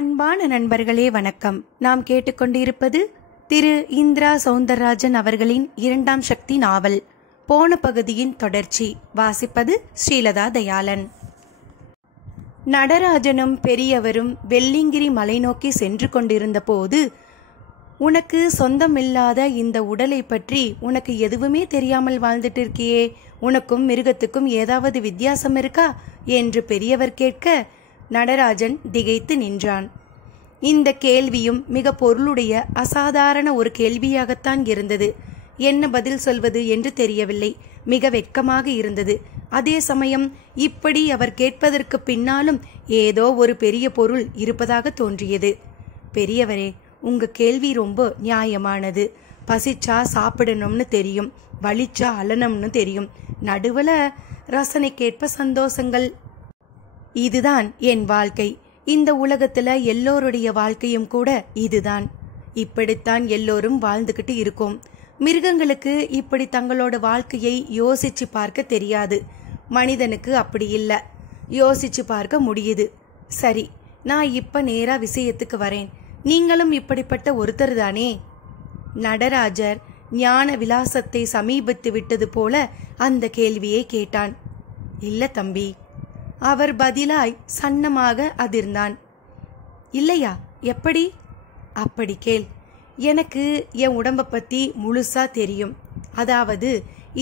அன்பான நண்பர்களே வணக்கம். நாம் கேட்டுக்கொண்டிருப்பது திரு இந்திரா சௌந்தரராஜன் அவர்களின் இரண்டாம் சக்தி நாவல் போன பகுதியின் தொடர்ச்சி. வாசிப்பது ஸ்ரீலதா தயாளன். நடராஜனும் பெரியவரும் வெள்ளிங்கிரி மலை நோக்கி சென்று கொண்டிருந்த போது, உனக்கு சொந்தமில்லாத இந்த உடலை பற்றி உனக்கு எதுவுமே தெரியாமல் வாழ்ந்துட்டு இருக்கியே, உனக்கும் மிருகத்துக்கும் ஏதாவது வித்தியாசம் இருக்கா என்று பெரியவர் கேட்க நடராஜன் திகைத்து நின்றான். இந்த கேள்வியும் மிக பொருளுடைய அசாதாரண ஒரு கேள்வியாகத்தான் இருந்தது. என்ன பதில் சொல்வது என்று தெரியவில்லை. மிக வெட்கமாக இருந்தது. அதே சமயம் இப்படி அவர் கேட்பதற்கு பின்னாலும் ஏதோ ஒரு பெரிய பொருள் இருப்பதாக தோன்றியது. பெரியவரே, உங்க கேள்வி ரொம்ப நியாயமானது. பசிச்சா சாப்பிடணும்னு தெரியும், வலிச்சா அலனம்னு தெரியும், நடுவுல ரசனைக்கேற்ப சந்தோஷங்கள். இதுதான் என் வாழ்க்கை. இந்த உலகத்துல எல்லோருடைய வாழ்க்கையும் கூட இதுதான். இப்படித்தான் எல்லோரும் வாழ்ந்துகிட்டு இருக்கோம். மிருகங்களுக்கு இப்படி தங்களோட வாழ்க்கையை யோசிச்சு பார்க்க தெரியாது. மனிதனுக்கு அப்படி இல்லை, யோசிச்சு பார்க்க முடியுது. சரி, நான் இப்ப நேரா விஷயத்துக்கு வரேன். நீங்களும் இப்படிப்பட்ட ஒருத்தர் தானே? நடராஜர் ஞான விலாசத்தை சமீபித்து விட்டது போல அந்த கேள்வியை கேட்டான். இல்ல தம்பி, அவர் பதிலாய் சன்னமாக அதிர்ந்தான். இல்லையா? எப்படி? அப்படி கேள். எனக்கு என் உடம்பை பற்றி முழுசா தெரியும். அதாவது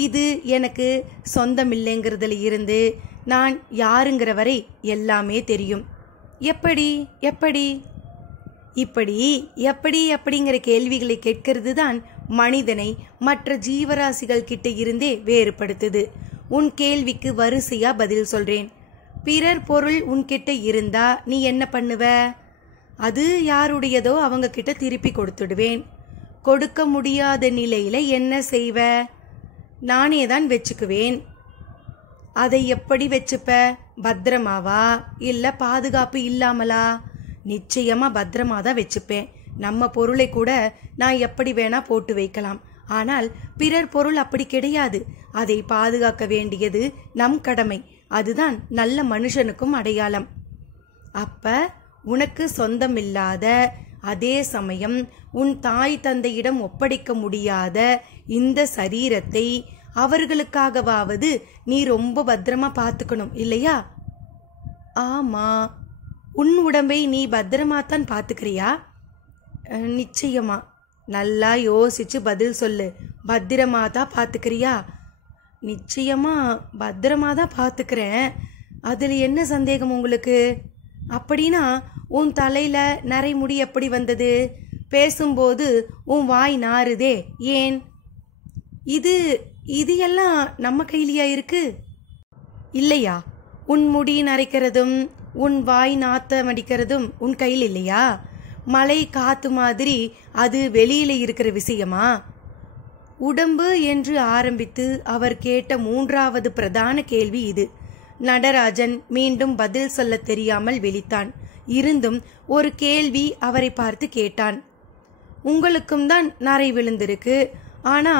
இது எனக்கு சொந்தமில்லைங்கிறதுல இருந்து நான் யாருங்கிற வரை எல்லாமே தெரியும். எப்படி எப்படி இப்படி எப்படி அப்படிங்கிற கேள்விகளை கேட்கறது தான் மனிதனை மற்ற ஜீவராசிகள் கிட்ட இருந்தே வேறுபடுத்துது. உன் கேள்விக்கு வரிசையா பதில் சொல்றேன். பிறர் பொருள் உன்கிட்ட இருந்தா நீ என்ன பண்ணுவ? அது யாருடையதோ அவங்க கிட்ட திருப்பி கொடுத்துடுவேன். கொடுக்க முடியாத நிலையில என்ன செய்வ? நானே தான் வச்சுக்குவேன். அதை எப்படி வச்சுப்ப? பத்திரமாவா இல்ல பாதுகாப்பு இல்லாமலா? நிச்சயமா பத்திரமா தான் வச்சுப்பேன். நம்ம பொருளை கூட நான் எப்படி வேணா போட்டு வைக்கலாம். ஆனால் பிறர் பொருள் அப்படி கிடையாது. அதை பாதுகாக்க வேண்டியது நம் கடமை. அதுதான் நல்ல மனுஷனுக்கும் அடையாளம். அப்ப உனக்கு சொந்தமில்லாத, அதே சமயம் உன் தாய் தந்தையிடம் ஒப்படைக்க முடியாத இந்த சரீரத்தை அவர்களுக்காகவாவது நீ ரொம்ப பத்திரமா பார்த்துக்கணும் இல்லையா? ஆமா. உன் உடம்பை நீ பத்திரமா தான் பார்த்துக்கிறியா? நிச்சயமா. நல்லா யோசிச்சு பதில் சொல்லு. பத்திரமா தான் பார்த்துக்கிறியா? நிச்சயமா பத்திரமா தான் பார்த்துக்கிறேன். அதில் என்ன சந்தேகம் உங்களுக்கு? அப்படின்னா உன் தலையில நரைமுடி எப்படி வந்தது? பேசும்போது உன் வாய் நாறுதே, ஏன்? இது எல்லாம் நம்ம கையிலையா இருக்கு? இல்லையா? உன் முடி நரைக்கிறதும் உன் வாய் நாத்தம் அடிக்கிறதும் உன் கையில் இல்லையா? மழை காத்து மாதிரி அது வெளியில இருக்கிற விஷயமா? உடம்பு என்று ஆரம்பித்து அவர் கேட்ட மூன்றாவது பிரதான கேள்வி இது. நடராஜன் மீண்டும் பதில் சொல்ல தெரியாமல் விழித்தான். இருந்தும் ஒரு கேள்வி அவரை பார்த்து கேட்டான். உங்களுக்கும் தான் நரை விழுந்திருக்கு, ஆனா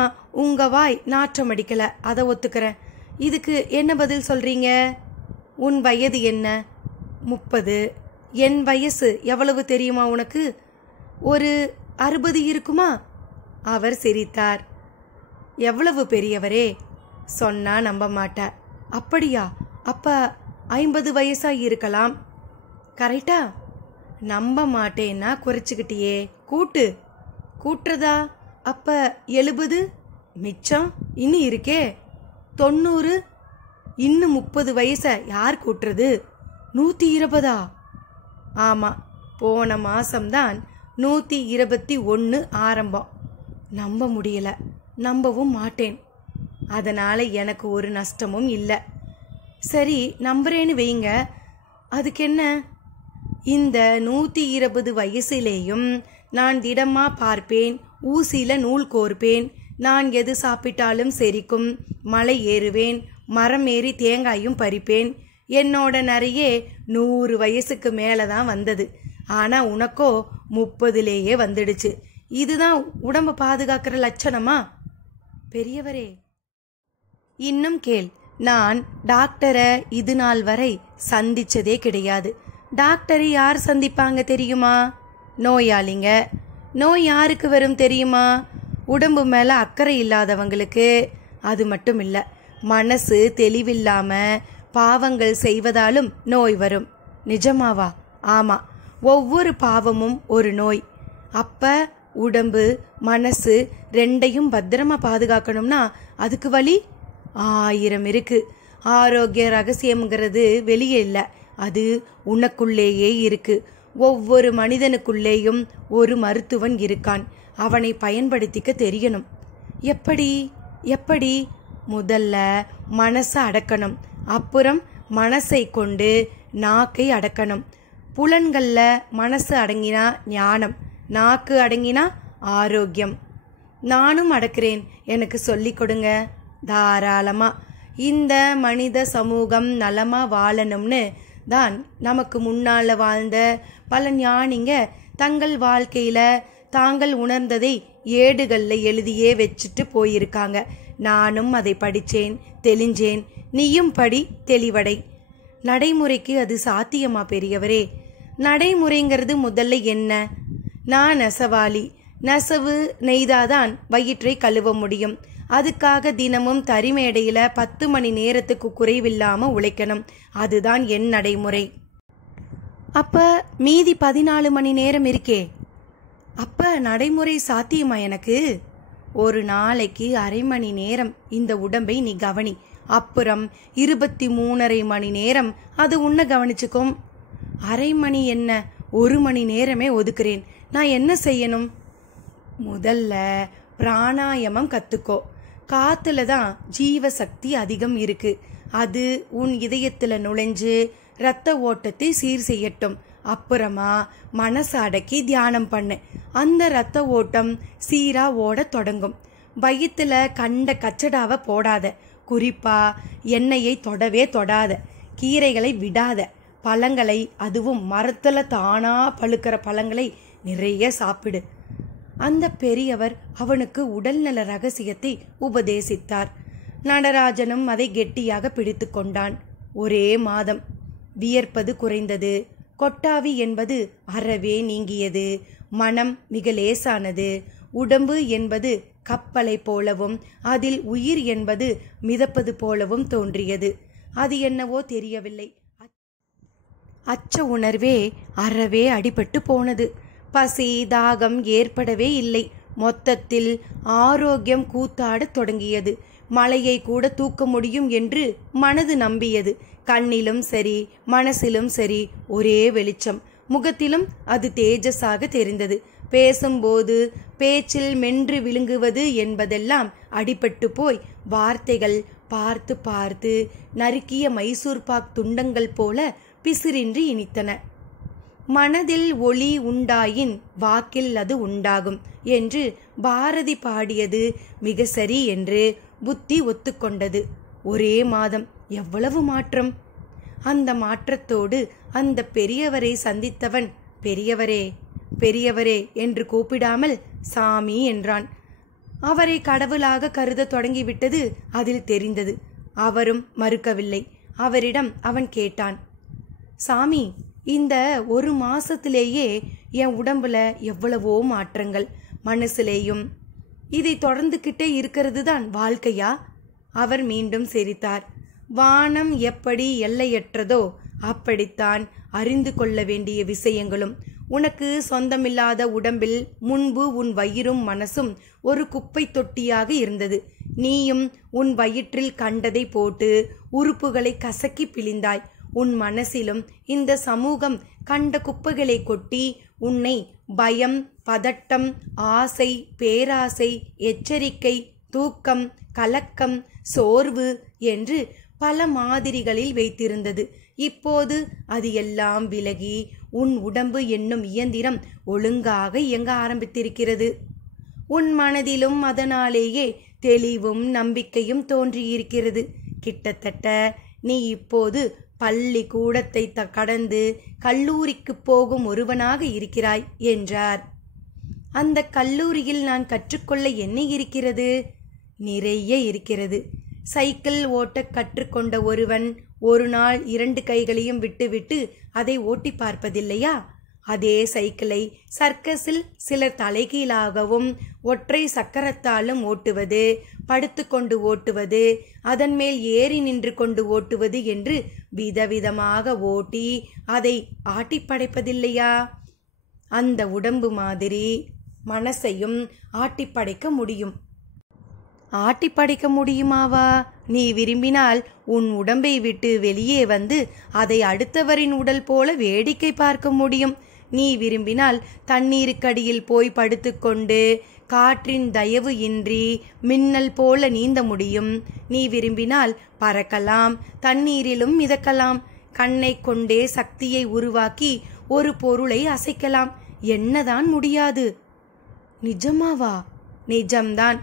உங்க வாய் நாற்றம் அடிக்கல, அதை ஒத்துக்கிறேன். இதுக்கு என்ன பதில் சொல்றீங்க? உன் வயது என்ன? 30. என் வயசு எவ்வளவு தெரியுமா உனக்கு? ஒரு 60 இருக்குமா? அவர் சிரித்தார். எவ்வளவு பெரியவரே? சொன்னா நம்ப மாட்ட. அப்படியா? அப்ப 50 வயசா இருக்கலாம். கரெக்டா? நம்ப மாட்டேன்னா குறைச்சிக்கிட்டியே. கூட்டுறதா? அப்ப 70 மிச்சம் இன்னும் இருக்கே. 90. இன்னும் 30 வயச யார் கூட்டுறது? 120. ஆமா, போன மாசம்தான் 121 ஆரம்பம். நம்ப முடியல, நம்பவும் மாட்டேன். அதனால எனக்கு ஒரு நஷ்டமும் இல்லை. சரி, நம்புறேன்னு வைங்க. அதுக்கு என்ன? இந்த 120 வயசுலேயும் நான் திடமா பார்ப்பேன், ஊசியில நூல் கோர்ப்பேன், நான் எது சாப்பிட்டாலும் செரிக்கும், மலை ஏறுவேன், மரம் ஏறி தேங்காயும் பறிப்பேன். என்னோட நிறைய 100 வயசுக்கு மேலதான் வந்தது. ஆனா உனக்கோ 30லேயே வந்துடுச்சு. இதுதான் உடம்ப பாதுகாக்கிற லட்சணமா? பெரியவரே, இன்னும் கேள். நான் டாக்டரை இது நாள் வரை சந்திச்சதே கிடையாது. டாக்டரை யார் சந்திப்பாங்க தெரியுமா? நோயாளிங்க. நோய் யாருக்கு வரும் தெரியுமா? உடம்பு மேலே அக்கறை இல்லாதவங்களுக்கு. அது மட்டும் இல்லை, மனசு தெளிவில்லாம பாவங்கள் செய்வதாலும் நோய் வரும். நிஜமாவா? ஆமாம், ஒவ்வொரு பாவமும் ஒரு நோய். அப்போ உடம்பு மனசு ரெண்டையும் பத்திரமா பாதுகாக்கணும்னா அதுக்கு வழி 1000 இருக்கு. ஆரோக்கிய ரகசியம்ங்கிறது வெளியே இல்லை, அது உனக்குள்ளேயே இருக்கு. ஒவ்வொரு மனிதனுக்குள்ளேயும் ஒரு மருத்துவன் இருக்கான். அவனை பயன்படுத்திக்க தெரியணும். எப்படி எப்படி? முதல்ல மனசை அடக்கணும். அப்புறம் மனசை கொண்டு நாக்கை அடக்கணும். புலன்கள்ல மனசு அடங்கினா ஞானம், நாக்கு அடங்கினா ஆரோக்கியம். நானும் அடக்கிறேன், எனக்கு சொல்லி கொடுங்க தாராளமா. இந்த மனித சமூகம் நலமா வாழணும்னு தான் நமக்கு முன்னால வாழ்ந்த பல ஞானிங்க தங்கள் வாழ்க்கையில தாங்கள் உணர்ந்ததை ஏடுகளில் எழுதியே வச்சுட்டு போயிருக்காங்க. நானும் அதை படித்தேன், தெளிஞ்சேன். நீயும் படி, தெளிவடை. நடைமுறைக்கு அது சாத்தியமா பெரியவரே? நடைமுறைங்கிறது முதல்ல என்ன? நான் நெசவாளி. நெசவு நெய்தாதான் வயிற்றை கழுவ முடியும். அதுக்காக தினமும் தறிமேடையில் 10 மணி நேரத்துக்கு குறைவில்லாமல் உழைக்கணும். அதுதான் என் நடைமுறை. அப்போ மீதி 14 மணி நேரம் இருக்கே, அப்போ நடைமுறை சாத்தியமா எனக்கு? ஒரு நாளைக்கு அரை மணி நேரம் இந்த உடம்பை நீ கவனி. அப்புறம் 23.5 மணி நேரம் அது உன்னை கவனிச்சுக்கும். அரை மணி என்ன, 1 மணி நேரமே ஒதுக்குறேன். நான் என்ன செய்யணும்? முதல்ல பிராணாயாமம் கற்றுக்கோ. காற்றுல தான் ஜீவசக்தி அதிகம் இருக்கு. அது உன் இதயத்தில் நுழைஞ்சு இரத்த ஓட்டத்தை சீர் செய்யட்டும். அப்புறமா மனசு அடக்கி தியானம் பண்ணு. அந்த இரத்த ஓட்டம் சீரா ஓட தொடங்கும். வயிற்றுல கண்ட கச்சடாவை போடாத. குறிப்பா எண்ணெயை தொடவே தொடாத. கீரைகளை விடாத. பழங்களை, அதுவும் மரத்துல தானா பழுக்கிற பழங்களை நிறைய சாப்பிடு. அந்த பெரியவர் அவனுக்கு உடல்நல ரகசியத்தை உபதேசித்தார். நடராஜனும் அதை கெட்டியாக பிடித்து கொண்டான். ஒரே மாதம் வியர்ப்பது குறைந்தது. கொட்டாவி என்பது அறவே நீங்கியது. மனம் மிக லேசானது. உடம்பு என்பது கப்பலை போலவும் அதில் உயிர் என்பது மிதப்பது போலவும் தோன்றியது. அது என்னவோ தெரியவில்லை. அச்ச உணர்வே அறவே அடிபட்டு போனது. பசி தாகம் ஏற்படவே இல்லை. மொத்தத்தில் ஆரோக்கியம் கூத்தாடத் தொடங்கியது. மலையை கூட தூக்க முடியும் என்று மனது நம்பியது. கண்ணிலும் சரி மனசிலும் சரி ஒரே வெளிச்சம். முகத்திலும் அது தேஜஸாக தெரிந்தது. பேசும்போது பேச்சில் மென்று விழுங்குவது என்பதெல்லாம் அடிபட்டு போய் வார்த்தைகள் பார்த்து பார்த்து நறுக்கிய மைசூர் பாக் துண்டங்கள் போல பிசிறின்றி இனித்தன. மனதில் ஒளி உண்டாயின் வாக்கில் அது உண்டாகும் என்று பாரதி பாடியது மிக சரி என்று புத்தி ஒத்துக்கொண்டது. ஒரே மாதம் எவ்வளவு மாற்றம்! அந்த மாற்றத்தோடு அந்த பெரியவரை சந்தித்தவன் பெரியவரே பெரியவரே என்று கூப்பிடாமல் சாமி என்றான். அவரை கடவுளாக கருத தொடங்கிவிட்டது அதில் தெரிந்தது. அவரும் மறுக்கவில்லை. அவரிடம் அவன் கேட்டான், சாமி, இந்த 1 மாசத்திலேயே என் உடம்புல எவ்வளவோ மாற்றங்கள், மனசுலேயும். இதை தொடர்ந்துகிட்டே இருக்கிறது தான் வாழ்க்கையா? அவர் மீண்டும் சிரித்தார். வானம் எப்படி எல்லையற்றதோ அப்படித்தான் அறிந்து கொள்ள வேண்டிய விஷயங்களும். உனக்கு சொந்தமில்லாத உடம்பில் முன்பு உன் வயிறும் மனசும் ஒரு குப்பை தொட்டியாக இருந்தது. நீயும் உன் வயிற்றில் கண்டதை போட்டு உறுப்புகளை கசக்கி பிழிந்தாய். உன் மனசிலும் இந்த சமூகம் கண்ட குப்பைகளை கொட்டி உன்னை பயம், பதட்டம், ஆசை, பேராசை, எச்சரிக்கை, தூக்கம், கலக்கம், சோர்வு என்று பல மாதிரிகளில் வைத்திருந்தது. இப்போது அது எல்லாம் விலகி உன் உடம்பு என்னும் இயந்திரம் ஒழுங்காக இயங்க ஆரம்பித்திருக்கிறது. உன் மனதிலும் அதனாலேயே தெளிவும் நம்பிக்கையும் தோன்றியிருக்கிறது. கிட்டத்தட்ட நீ இப்போது பள்ளி கூடத்தை கடந்து கல்லூரிக்கு போகும் ஒருவனாக இருக்கிறாய் என்றார். அந்த கல்லூரியில் நான் கற்றுக்கொள்ள என்ன இருக்கிறது? நிறைய இருக்கிறது. சைக்கிள் ஓட்ட கற்றுக்கொண்ட ஒருவன் ஒரு நாள் 2 கைகளையும் விட்டு அதை ஓட்டி பார்ப்பதில்லையா? அதே சைக்கிளை சர்க்கஸில் சிலர் தலைகீழாகவும் ஒற்றை சக்கரத்தாலும் ஓட்டுவது, படுத்துக்கொண்டு ஓட்டுவது, அதன் மேல் ஏறி நின்று கொண்டு ஓட்டுவது என்று விதவிதமாக ஓட்டி அதை ஆட்டி படைப்பதில்லையா? அந்த உடம்பு மாதிரி மனசையும் ஆட்டி படைக்க முடியும். ஆட்டி படைக்க முடியுமாவா? நீ விரும்பினால் உன் உடம்பை விட்டு வெளியே வந்து அதை அடுத்தவரின் உடல் போல வேடிக்கை பார்க்க முடியும். நீ விரும்பினால் தண்ணீருக்கடியில் போய் படுத்துக்கொண்டு காற்றின் தயவு இன்றி மின்னல் போல நீந்த முடியும். நீ விரும்பினால் பறக்கலாம், தண்ணீரிலும் மிதக்கலாம். கண்ணை கொண்டே சக்தியை உருவாக்கி ஒரு பொருளை அசைக்கலாம். என்னதான் முடியாது? நிஜமாவா? நிஜம்தான்.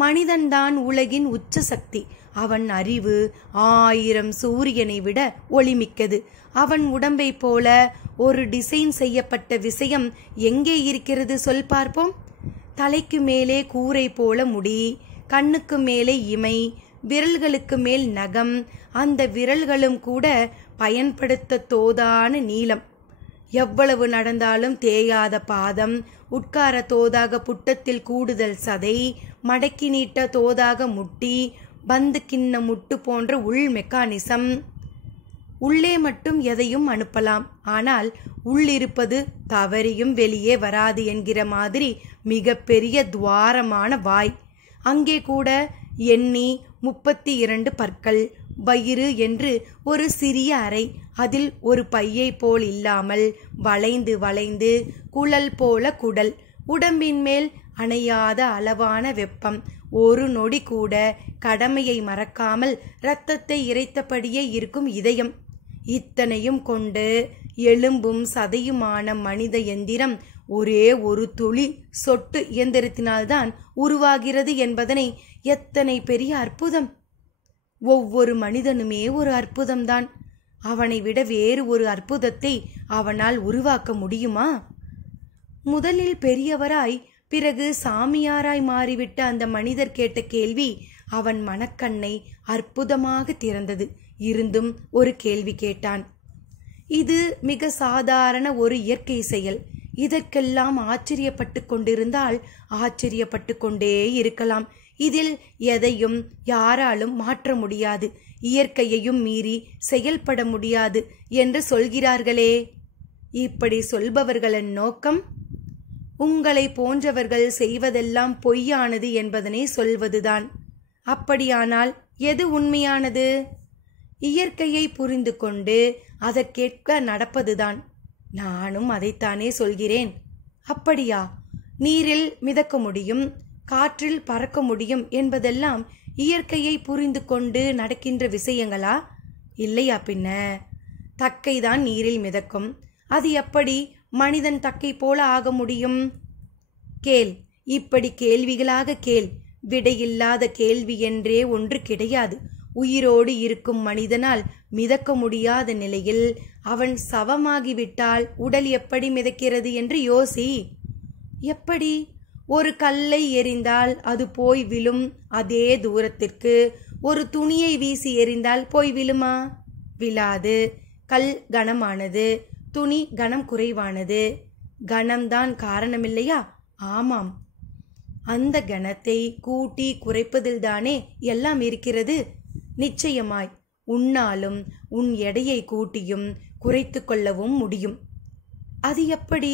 மனிதன்தான் உலகின் உச்ச சக்தி. அவன் அறிவு 1000 சூரியனை விட ஒளிமிக்கது. அவன் உடம்பை போல ஒரு டிசைன் செய்யப்பட்ட விஷயம் எங்கே இருக்கிறது சொல் பார்ப்போம். தலைக்கு மேலே கூரை போல முடி, கண்ணுக்கு மேலே இமை, விரல்களுக்கு மேல் நகம், அந்த விரல்களும் கூட பயன்படுத்த தோதான நீளம். எவ்வளவு நடந்தாலும் தேயாத பாதம், உட்கார தோதாக புட்டத்தில் கூடுதல் சதை, மடக்கி நீட்ட தோதாக முட்டி, பந்து கிண்ண முட்டு போன்ற உள் மெக்கானிசம். உள்ளே மட்டும் எதையும் அனுப்பலாம், ஆனால் உள்ளிருப்பது தவறியும் வெளியே வராது என்கிற மாதிரி மிக பெரிய துவாரமான வாய். அங்கே கூட எண்ணி 32 பற்கள், வயிறு என்று ஒரு சிறிய அறை, அதில் ஒரு பையை போல் இல்லாமல் வளைந்து வளைந்து குழல் போல குடல், உடம்பின் மேல் அணையாத அளவான வெப்பம், ஒரு நொடி கூட கடமையை மறக்காமல் இரத்தத்தை இறைத்தபடியே இருக்கும் இதயம். இத்தனையும் கொண்டு எலும்பும் சதையுமான மனித எந்திரம் ஒரே ஒரு துளி சொட்டு இயந்திரத்தினால்தான் உருவாகிறது என்பதனை எத்தனை பெரிய அற்புதம்! ஒவ்வொரு மனிதனுமே ஒரு அற்புதம்தான். அவனை விட வேறு ஒரு அற்புதத்தை அவனால் உருவாக்க முடியுமா? முதலில் பெரியவராய் பிறகு சாமியாராய் மாறிவிட்ட அந்த மனிதர் கேட்ட கேள்வி அவன் மனக்கண்ணை அற்புதமாக திறந்தது. இருந்தும் ஒரு கேள்வி கேட்டான். இது மிக சாதாரண ஒரு இயற்கை செயல். இதற்கெல்லாம் ஆச்சரியப்பட்டு கொண்டிருந்தால் ஆச்சரியப்பட்டு கொண்டே இருக்கலாம். இதில் எதையும் யாராலும் மாற்ற முடியாது, இயற்கையையும் மீறி செயல்பட முடியாது என்று சொல்கிறார்களே. இப்படி சொல்பவர்களின் நோக்கம் உங்களை போன்றவர்கள் செய்வதெல்லாம் பொய்யானது என்பதனை சொல்வதுதான். அப்படியானால் எது உண்மையானது? இயற்கையை புரிந்து கொண்டு அதற்கேற்க நடப்பதுதான். நானும் அதைத்தானே சொல்கிறேன். அப்படியா? நீரில் மிதக்க முடியும், காற்றில் பறக்க முடியும் என்பதெல்லாம் இயற்கையை புரிந்து கொண்டு நடக்கின்ற விஷயங்களா? இல்லையா பின்ன? தக்கைதான் நீரில் மிதக்கும். அது எப்படி மனிதன் தக்கை போல ஆக முடியும்? கேள், இப்படி கேள்விகளாக கேள். விடையில்லாத கேள்வி என்றே ஒன்று கிடையாது. உயிரோடு இருக்கும் மனிதனால் மிதக்க முடியாத நிலையில் அவன் சவமாகிவிட்டால் உடல் எப்படி மிதக்கிறது என்று யோசி. எப்படி? ஒரு கல்லை எறிந்தால் அது போய் விழும் அதே தூரத்திற்கு ஒரு துணியை வீசி எறிந்தால் போய் விழுமா? விழாது. கல் கனமானது, துணி கனம் குறைவானது. கனம்தான் காரணமில்லையா? ஆமாம். அந்த கணத்தை கூட்டி குறைப்பதில்தானே எல்லாம் இருக்கிறது. நிச்சயமாய் உன்னாலும் உன் எடையை கூட்டியும் குறைத்து கொள்ளவும் முடியும். அது எப்படி?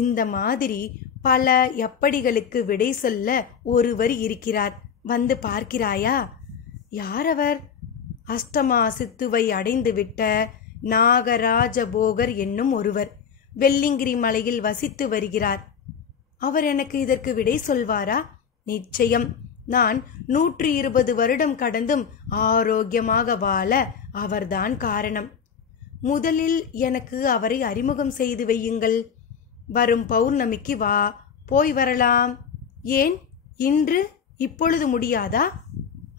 இந்த மாதிரி பல எப்படிகளுக்கு விடை சொல்ல ஒருவர் இருக்கிறார். வந்து பார்க்கிறாயா? யாரவர்? அஷ்டமா சித்துவை அடைந்துவிட்ட நாகராஜபோகர் என்னும் ஒருவர் வெள்ளிங்கிரி மலையில் வசித்து வருகிறார். அவர் எனக்கு இதற்கு விடை சொல்வாரா? நிச்சயம். நான் 120 வருடம் கடந்தும் ஆரோக்கியமாக வாழ அவர்தான் காரணம். முதலில் எனக்கு அவரை அறிமுகம் செய்து வையுங்கள். வரும் பௌர்ணமிக்கு வா, போய் வரலாம். ஏன் இன்று இப்பொழுது முடியாதா?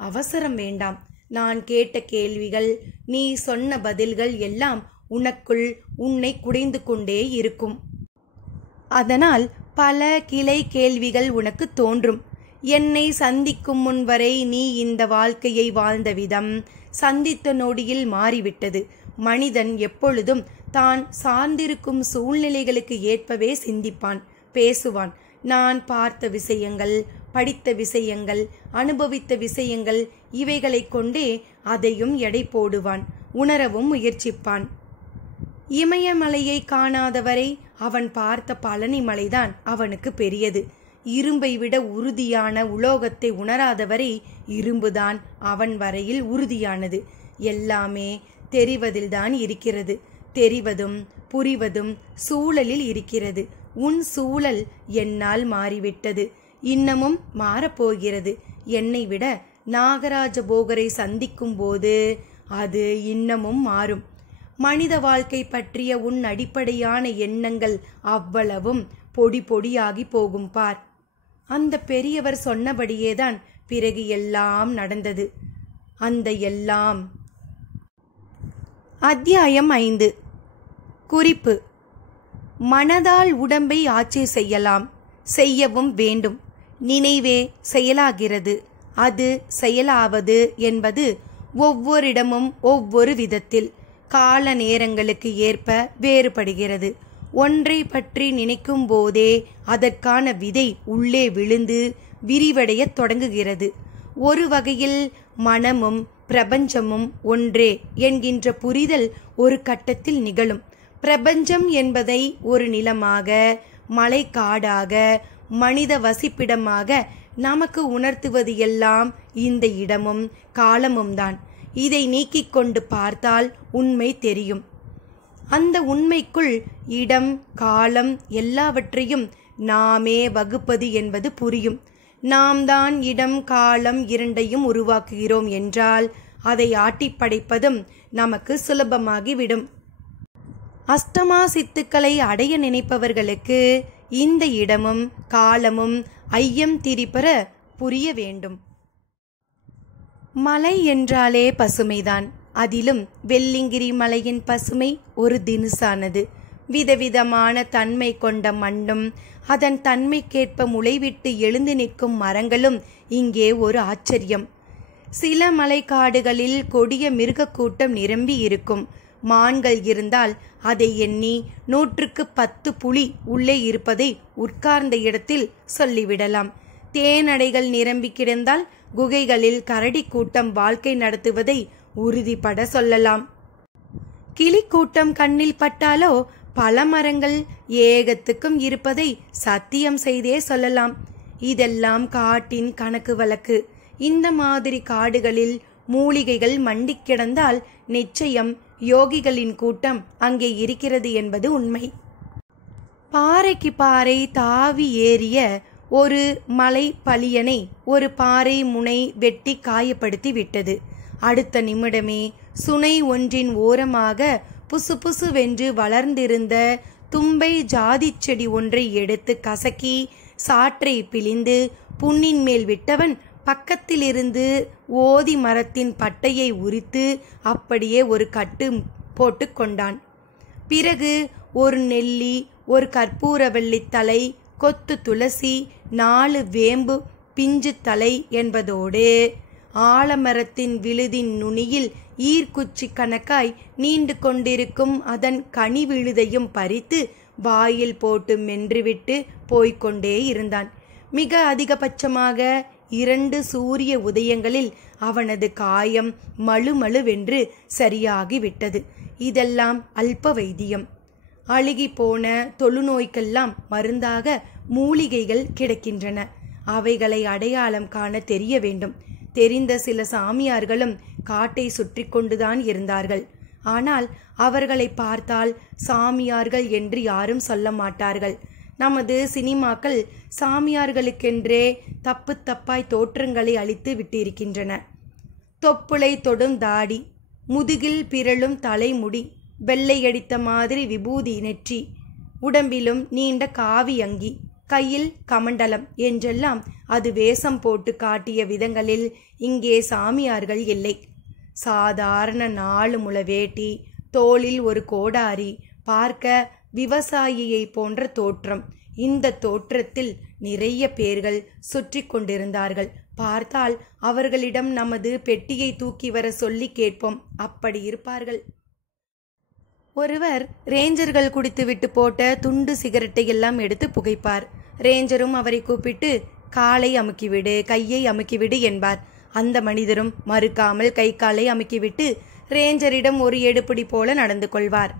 அவசரம் வேண்டாம். நான் கேட்ட கேள்விகள், நீ சொன்ன பதில்கள் எல்லாம் உனக்குள் உன்னை குடைந்து கொண்டே இருக்கும். அதனால் பல கிளை கேள்விகள் உனக்கு தோன்றும். என்னை சந்திக்கும் முன் வரை நீ இந்த வாழ்க்கையை வாழ்ந்த விதம், சந்தித்த நொடியில் மாறிவிட்டது. மனிதன் எப்பொழுதும் தான் சார்ந்திருக்கும் சூழ்நிலைகளுக்கு ஏற்பவே சிந்திப்பான், பேசுவான். நான் பார்த்த விஷயங்கள், படித்த விஷயங்கள், அனுபவித்த விஷயங்கள், இவைகளை கொண்டே அதையும் எடை போடுவான், உணரவும் முயற்சிப்பான். இமயமலையை காணாதவரை அவன் பார்த்த பழனி மலைதான் அவனுக்கு பெரியது. இரும்பை விட உறுதியான உலோகத்தை உணராதவரை இரும்புதான் அவன் வரையில் உறுதியானது. எல்லாமே தெரிவதில்தான் இருக்கிறது. தெரிவதும் புரிவதும் சூழலில் இருக்கிறது. உன் சூழல் என்னால் மாறிவிட்டது, இன்னமும் மாறப்போகிறது. என்னை விட நாகராஜ போகரை சந்திக்கும் போது அது இன்னமும் மாறும். மனித வாழ்க்கை பற்றிய உன் அடிப்படையான எண்ணங்கள் அவ்வளவும் பொடி பொடியாகி போகும் பார். அந்த பெரியவர் சொன்னபடியேதான் பிறகு எல்லாம் நடந்தது. அந்த எல்லாம். அத்தியாயம் 5. குறிப்பு: மனதால் உடம்பை ஆட்சி செய்யலாம், செய்யவும் வேண்டும். நினைவே செயலாகிறது. அது செயலாவது என்பது ஒவ்வொரிடமும் ஒவ்வொரு விதத்தில் கால நேரங்களுக்கு ஏற்ப வேறுபடுகிறது. ஒன்றை பற்றி நினைக்கும் போதே அதற்கான விதை உள்ளே விழுந்து விரிவடைய தொடங்குகிறது. ஒரு வகையில் மனமும் பிரபஞ்சமும் ஒன்றே என்கின்ற புரிதல் ஒரு கட்டத்தில் நிகழும். பிரபஞ்சம் என்பதை ஒரு நிலமாக, மலைக்காடாக, மனித வசிப்பிடமாக நமக்கு உணர்த்துவது எல்லாம் இந்த இடமும் காலமும் தான். இதை நீக்கிக் கொண்டு பார்த்தால் உண்மை தெரியும். அந்த உண்மைக்குள் இடம், காலம் எல்லாவற்றையும் நாமே வகுப்பது என்பது புரியும். நாம் தான் இடம், காலம் இரண்டையும் உருவாக்குகிறோம் என்றால் அதை ஆட்டிப்படைப்பதும் நமக்கு சுலபமாகிவிடும். அஷ்டமா சித்துக்களை அடைய நினைப்பவர்களுக்கு இந்த இடமும் காலமும் ஐயம் திரிபர புரிய வேண்டும். மலை என்றாலே பசுமைதான். அதிலும் வெள்ளிங்கிரி மலையின் பசுமை ஒரு தினுசானது. விதவிதமான தன்மை கொண்ட மண்ணும் அதன் தன்மைக்கேற்ப முளைவிட்டு எழுந்து நிற்கும் மரங்களும் இங்கே ஒரு ஆச்சரியம். சில மலைக்காடுகளில் கொடிய மிருகக்கூட்டம் நிரம்பி இருக்கும். மான்கள் இருந்தால் அதை எண்ணி 100க்கு 10 புலி உள்ளே இருப்பதை உட்கார்ந்த இடத்தில் சொல்லிவிடலாம். தேனடைகள் நிரம்பி கிடந்தால் குகைகளில் கரடி கூட்டம் வாழ்க்கை நடத்துவதை உறுதிப்பட சொல்லலாம். கிளி கூட்டம் கண்ணில் பட்டாலோ பல மரங்கள் ஏகத்துக்கும் இருப்பதை சத்தியம் செய்தே சொல்லலாம். இதெல்லாம் காட்டின் கணக்கு வழக்கு. இந்த மாதிரி காடுகளில் மூலிகைகள் மண்டி கிடந்தால் நிச்சயம் யோகிகளின் கூட்டம் அங்கே இருக்கிறது என்பது உண்மை. பாறைக்கு பாறை தாவி ஏறிய ஒரு மலை பலியனை ஒரு பாறை முனை வெட்டி காயப்படுத்தி விட்டது. அடுத்த நிமிடமே சுனை ஒன்றின் ஓரமாக புசு புசுவென்று வளர்ந்திருந்த தும்பை ஜாதி செடி ஒன்றை எடுத்து கசக்கி சாற்றை பிழிந்து புண்ணின் மேல் விட்டவன் பக்கத்திலிருந்து ஓதி மரத்தின் பட்டையை உரித்து அப்படியே ஒரு கட்டு போட்டு கொண்டான். பிறகு ஒரு நெல்லி, ஒரு கற்பூரவள்ளி தலை, கொத்து துளசி, 4 வேம்பு பிஞ்சு தலை என்பதோடு ஆலமரத்தின் விழுதின் நுனியில் ஈர்க்குச்சி கணக்காய் நீண்டு கொண்டிருக்கும் அதன் கனி விழுதையும் பறித்து வாயில் போட்டு மென்றுவிட்டு போய்கொண்டே இருந்தான். மிக அதிகபட்சமாக 2 சூரிய உதயங்களில் அவனது காயம் மழுமழுவென்று சரியாகிவிட்டது. இதெல்லாம் அல்ப வைத்தியம். அழுகி போன தொழுநோய்க்கெல்லாம் மருந்தாக மூலிகைகள் கிடக்கின்றன. அவைகளை அடையாளம் காண தெரிய வேண்டும். தெரிந்த சில சாமியார்களும் காட்டை சுற்றி கொண்டுதான் இருந்தார்கள். ஆனால் அவர்களை பார்த்தால் சாமியார்கள் என்று யாரும் சொல்ல மாட்டார்கள். நமது சினிமாக்கள் சாமியார்களுக்கென்றே தப்பு தப்பாய் தோற்றங்களை அளித்து விட்டிருக்கின்றன. தொப்புளை தொடும் தாடி, முதுகில் பிறழும் தலைமுடி, வெள்ளையடித்த மாதிரி விபூதி நெற்றி, உடம்பிலும் நீண்ட காவி அங்கி, கையில் கமண்டலம் என்றெல்லாம் அது வேஷம் போட்டு காட்டிய விதங்களில் இங்கே சாமியார்கள் இல்லை. சாதாரண 4 முழ வேட்டி, தோளில் ஒரு கோடாரி, பார்க்க விவசாயியை போன்ற தோற்றம், இந்த தோற்றத்தில் நிறைய பேர்கள் சுற்றி கொண்டிருந்தார்கள். பார்த்தால் அவர்களிடம் நமது பெட்டியை தூக்கி வர சொல்லி கேட்போம், அப்படி இருப்பார்கள். ஒருவர் ரேஞ்சர்கள் குடித்துவிட்டு போட்ட துண்டு சிகரெட்டை எல்லாம் எடுத்து புகைப்பார். ரேஞ்சரும் அவரை கூப்பிட்டு காலை அமுக்கிவிடு, கையை அமுக்கிவிடு என்பார். அந்த மனிதரும் மறுக்காமல் கை காலை அமுக்கிவிட்டு ரேஞ்சரிடம் ஒரு எடுப்பிடி போல நடந்து கொள்வார்.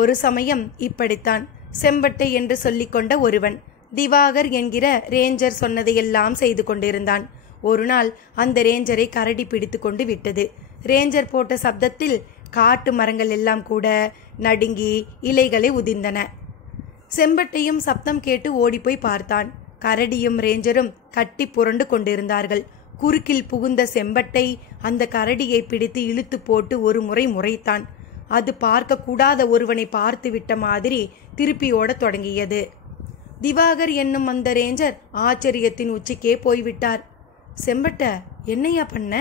ஒரு சமயம் இப்படித்தான் செம்பட்டை என்று சொல்லிக்கொண்ட ஒருவன் திவாகர் என்கிற ரேஞ்சர் சொன்னதையெல்லாம் செய்து கொண்டிருந்தான். ஒரு நாள் அந்த ரேஞ்சரை கரடி பிடித்து கொண்டு விட்டது. ரேஞ்சர் போட்ட சப்தத்தில் காட்டு மரங்கள் எல்லாம் கூட நடுங்கி இலைகளை உதிர்ந்தன. செம்பட்டையும் சப்தம் கேட்டு ஓடிப்போய் பார்த்தான். கரடியும் ரேஞ்சரும் கட்டி புரண்டு கொண்டிருந்தார்கள். குறுக்கில் புகுந்த செம்பட்டை அந்த கரடியை பிடித்து இழுத்து போட்டு ஒரு முறை முறைத்தான். அது பார்க்க கூடாத ஒருவனை பார்த்து விட்ட மாதிரி திருப்பி ஓடத் தொடங்கியது. திவாகர் என்னும் அந்த ரேஞ்சர் ஆச்சரியத்தின் உச்சிக்கே போய்விட்டார். செம்பட்ட, என்னையா பண்ண?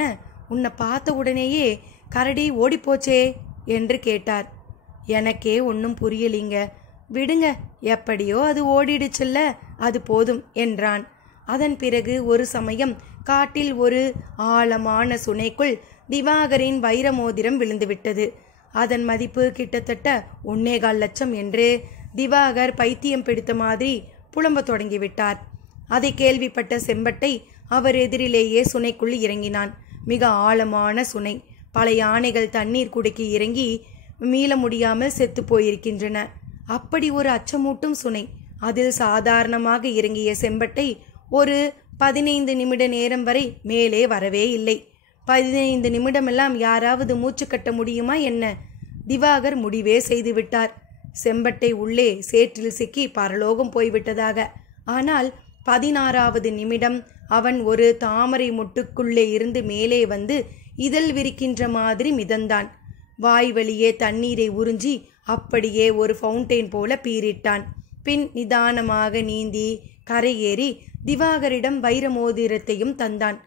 உன்னை பார்த்த உடனேயே கரடி ஓடிப்போச்சே என்று கேட்டார். எனக்கே ஒன்றும் புரியலிங்க, விடுங்க, எப்படியோ அது ஓடிடுச்சுல்ல, அது போதும் என்றான். அதன் பிறகு ஒரு சமயம் காட்டில் ஒரு ஆழமான சுனைக்குள் திவாகரின் வைர மோதிரம் விழுந்துவிட்டது. அதன் மதிப்பு கிட்டத்தட்ட 1.25 லட்சம் என்று திவாகர் பைத்தியம் பிடித்த மாதிரி புலம்ப தொடங்கிவிட்டார். அதை கேள்விப்பட்ட செம்பட்டை அவர் எதிரிலேயே சுனைக்குள் இறங்கினான். மிக ஆழமான சுனை. பல யானைகள் தண்ணீர் குடிக்கி இறங்கி மீள முடியாமல் செத்து போயிருக்கின்றன. அப்படி ஒரு அச்சமூட்டும் சுனை. அதில் சாதாரணமாக இறங்கிய செம்பட்டை ஒரு 15 நிமிட நேரம் வரை மேலே வரவே இல்லை. 15 நிமிடமெல்லாம் யாராவது மூச்சு கட்ட முடியுமா என்ன? திவாகர் முடிவே செய்துவிட்டார். செம்பட்டை உள்ளே சேற்றில் சிக்கி பரலோகம் போய்விட்டதாக. ஆனால் 16வது நிமிடம் அவன் ஒரு தாமரை மொட்டுக்குள்ளே இருந்து மேலே வந்து இதழ் விரிக்கின்ற மாதிரி மிதந்தான். வாய் வழியே தண்ணீரை உறிஞ்சி அப்படியே ஒரு ஃபவுண்டெயின் போல பீரிட்டான். பின் நிதானமாக நீந்தி கரையேறி திவாகரிடம் வைர மோதிரத்தையும் தந்தான்.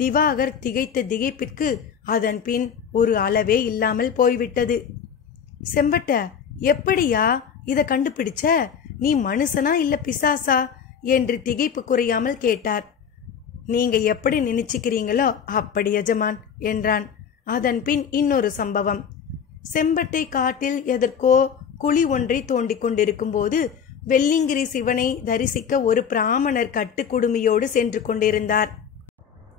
திவாகர் திகைத்த திகைப்பிற்கு அதன் பின் ஒரு அளவே இல்லாமல் போய்விட்டது. செம்பட்ட, எப்படியா இதை கண்டுபிடிச்ச? நீ மனுஷனா இல்ல பிசாசா என்று திகைப்பு குறையாமல் கேட்டார். நீங்க எப்படி நினைச்சுக்கிறீங்களோ அப்படி எஜமான் என்றான். அதன் பின் இன்னொரு சம்பவம். செம்பட்டை காட்டில் எதற்கோ குழி ஒன்றை தோண்டிக் கொண்டிருக்கும் போது வெள்ளிங்கிரி சிவனை தரிசிக்க ஒரு பிராமணர் கட்டு குடுமியோடு சென்று கொண்டிருந்தார்.